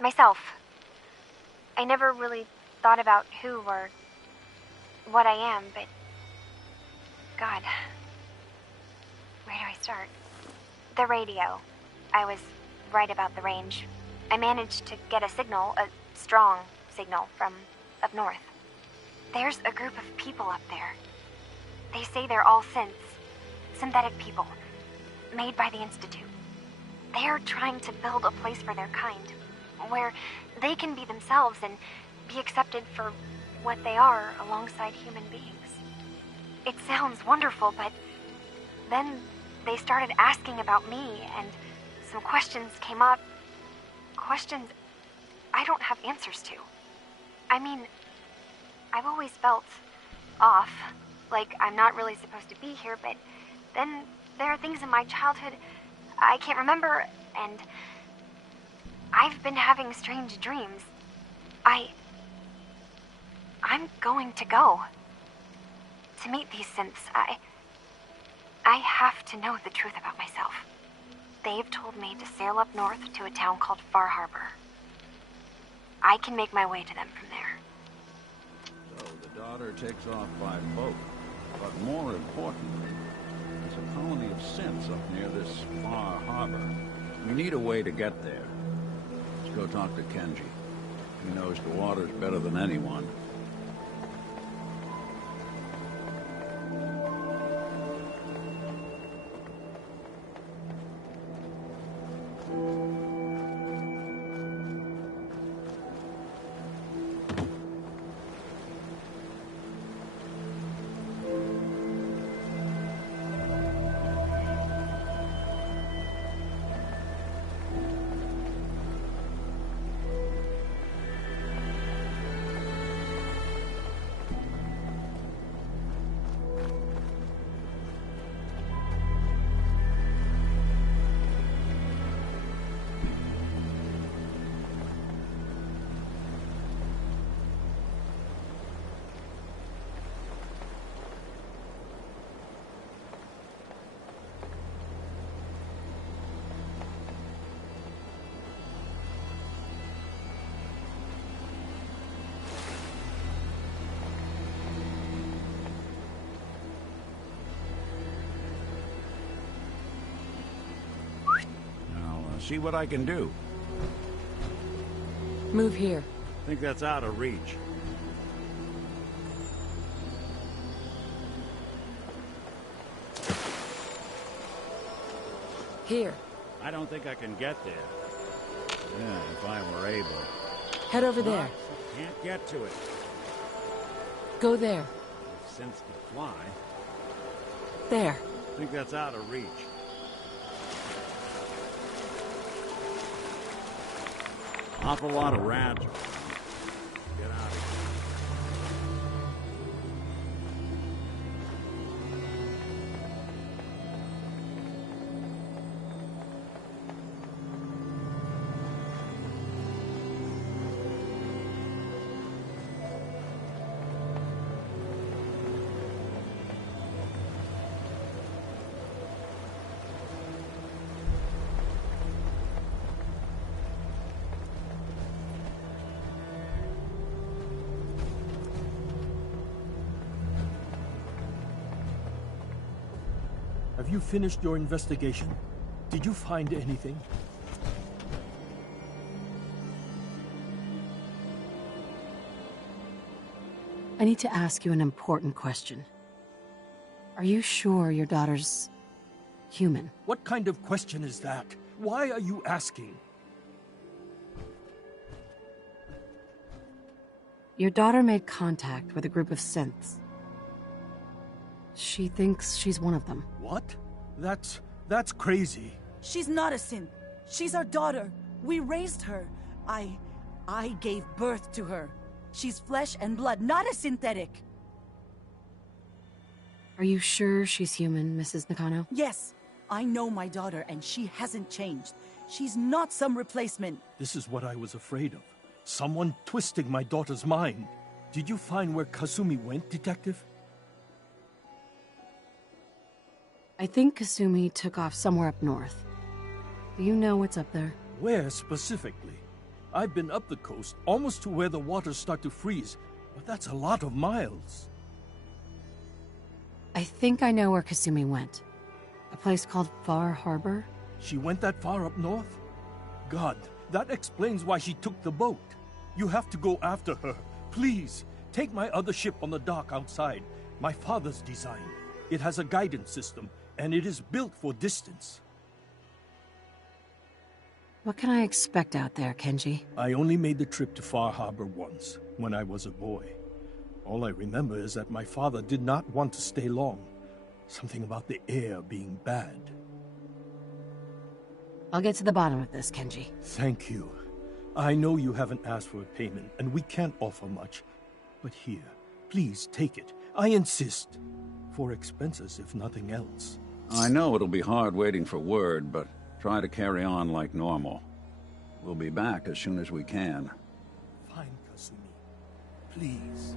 Myself. I never really thought about who or what I am, but... God. Where do I start? The radio. I was right about the range. I managed to get a signal, a strong signal, from up north. There's a group of people up there. They say they're all synthetic people, made by the Institute. They're trying to build a place for their kind, where they can be themselves and be accepted for what they are alongside human beings. It sounds wonderful, but then they started asking about me, and some questions came up. Questions I don't have answers to. I mean, I've always felt off, like I'm not really supposed to be here, but then there are things in my childhood I can't remember, and I've been having strange dreams. I'm going to go. To meet these synths, I have to know the truth about myself. They've told me to sail up north to a town called Far Harbor. I can make my way to them from there. So the daughter takes off by boat, but more importantly, there's a colony of synths up near this Far Harbor. We need a way to get there. Let's go talk to Kenji. He knows the waters better than anyone. See what I can do. Move here. Think that's out of reach. Here. I don't think I can get there. Yeah, if I were able. Head over there. Can't get to it. Go there. Since to fly. There. I think that's out of reach. Awful lot of rats. Get out of here. Have you finished your investigation? Did you find anything? I need to ask you an important question. Are you sure your daughter's human? What kind of question is that? Why are you asking? Your daughter made contact with a group of synths. She thinks she's one of them. What? That's crazy. She's not a synth. She's our daughter. We raised her. I gave birth to her. She's flesh and blood, not a synthetic. Are you sure she's human, Mrs. Nakano? Yes. I know my daughter, and she hasn't changed. She's not some replacement. This is what I was afraid of. Someone twisting my daughter's mind. Did you find where Kasumi went, Detective? I think Kasumi took off somewhere up north. Do you know what's up there? Where specifically? I've been up the coast, almost to where the waters start to freeze, but that's a lot of miles. I think I know where Kasumi went. A place called Far Harbor? She went that far up north? God, that explains why she took the boat. You have to go after her. Please, take my other ship on the dock outside. My father's design. It has a guidance system, and it is built for distance. What can I expect out there, Kenji? I only made the trip to Far Harbor once, when I was a boy. All I remember is that my father did not want to stay long. Something about the air being bad. I'll get to the bottom of this, Kenji. Thank you. I know you haven't asked for a payment, and we can't offer much. But here, please take it. I insist. For expenses, if nothing else. I know it'll be hard waiting for word, but try to carry on like normal. We'll be back as soon as we can. Fine, Kasumi. Please.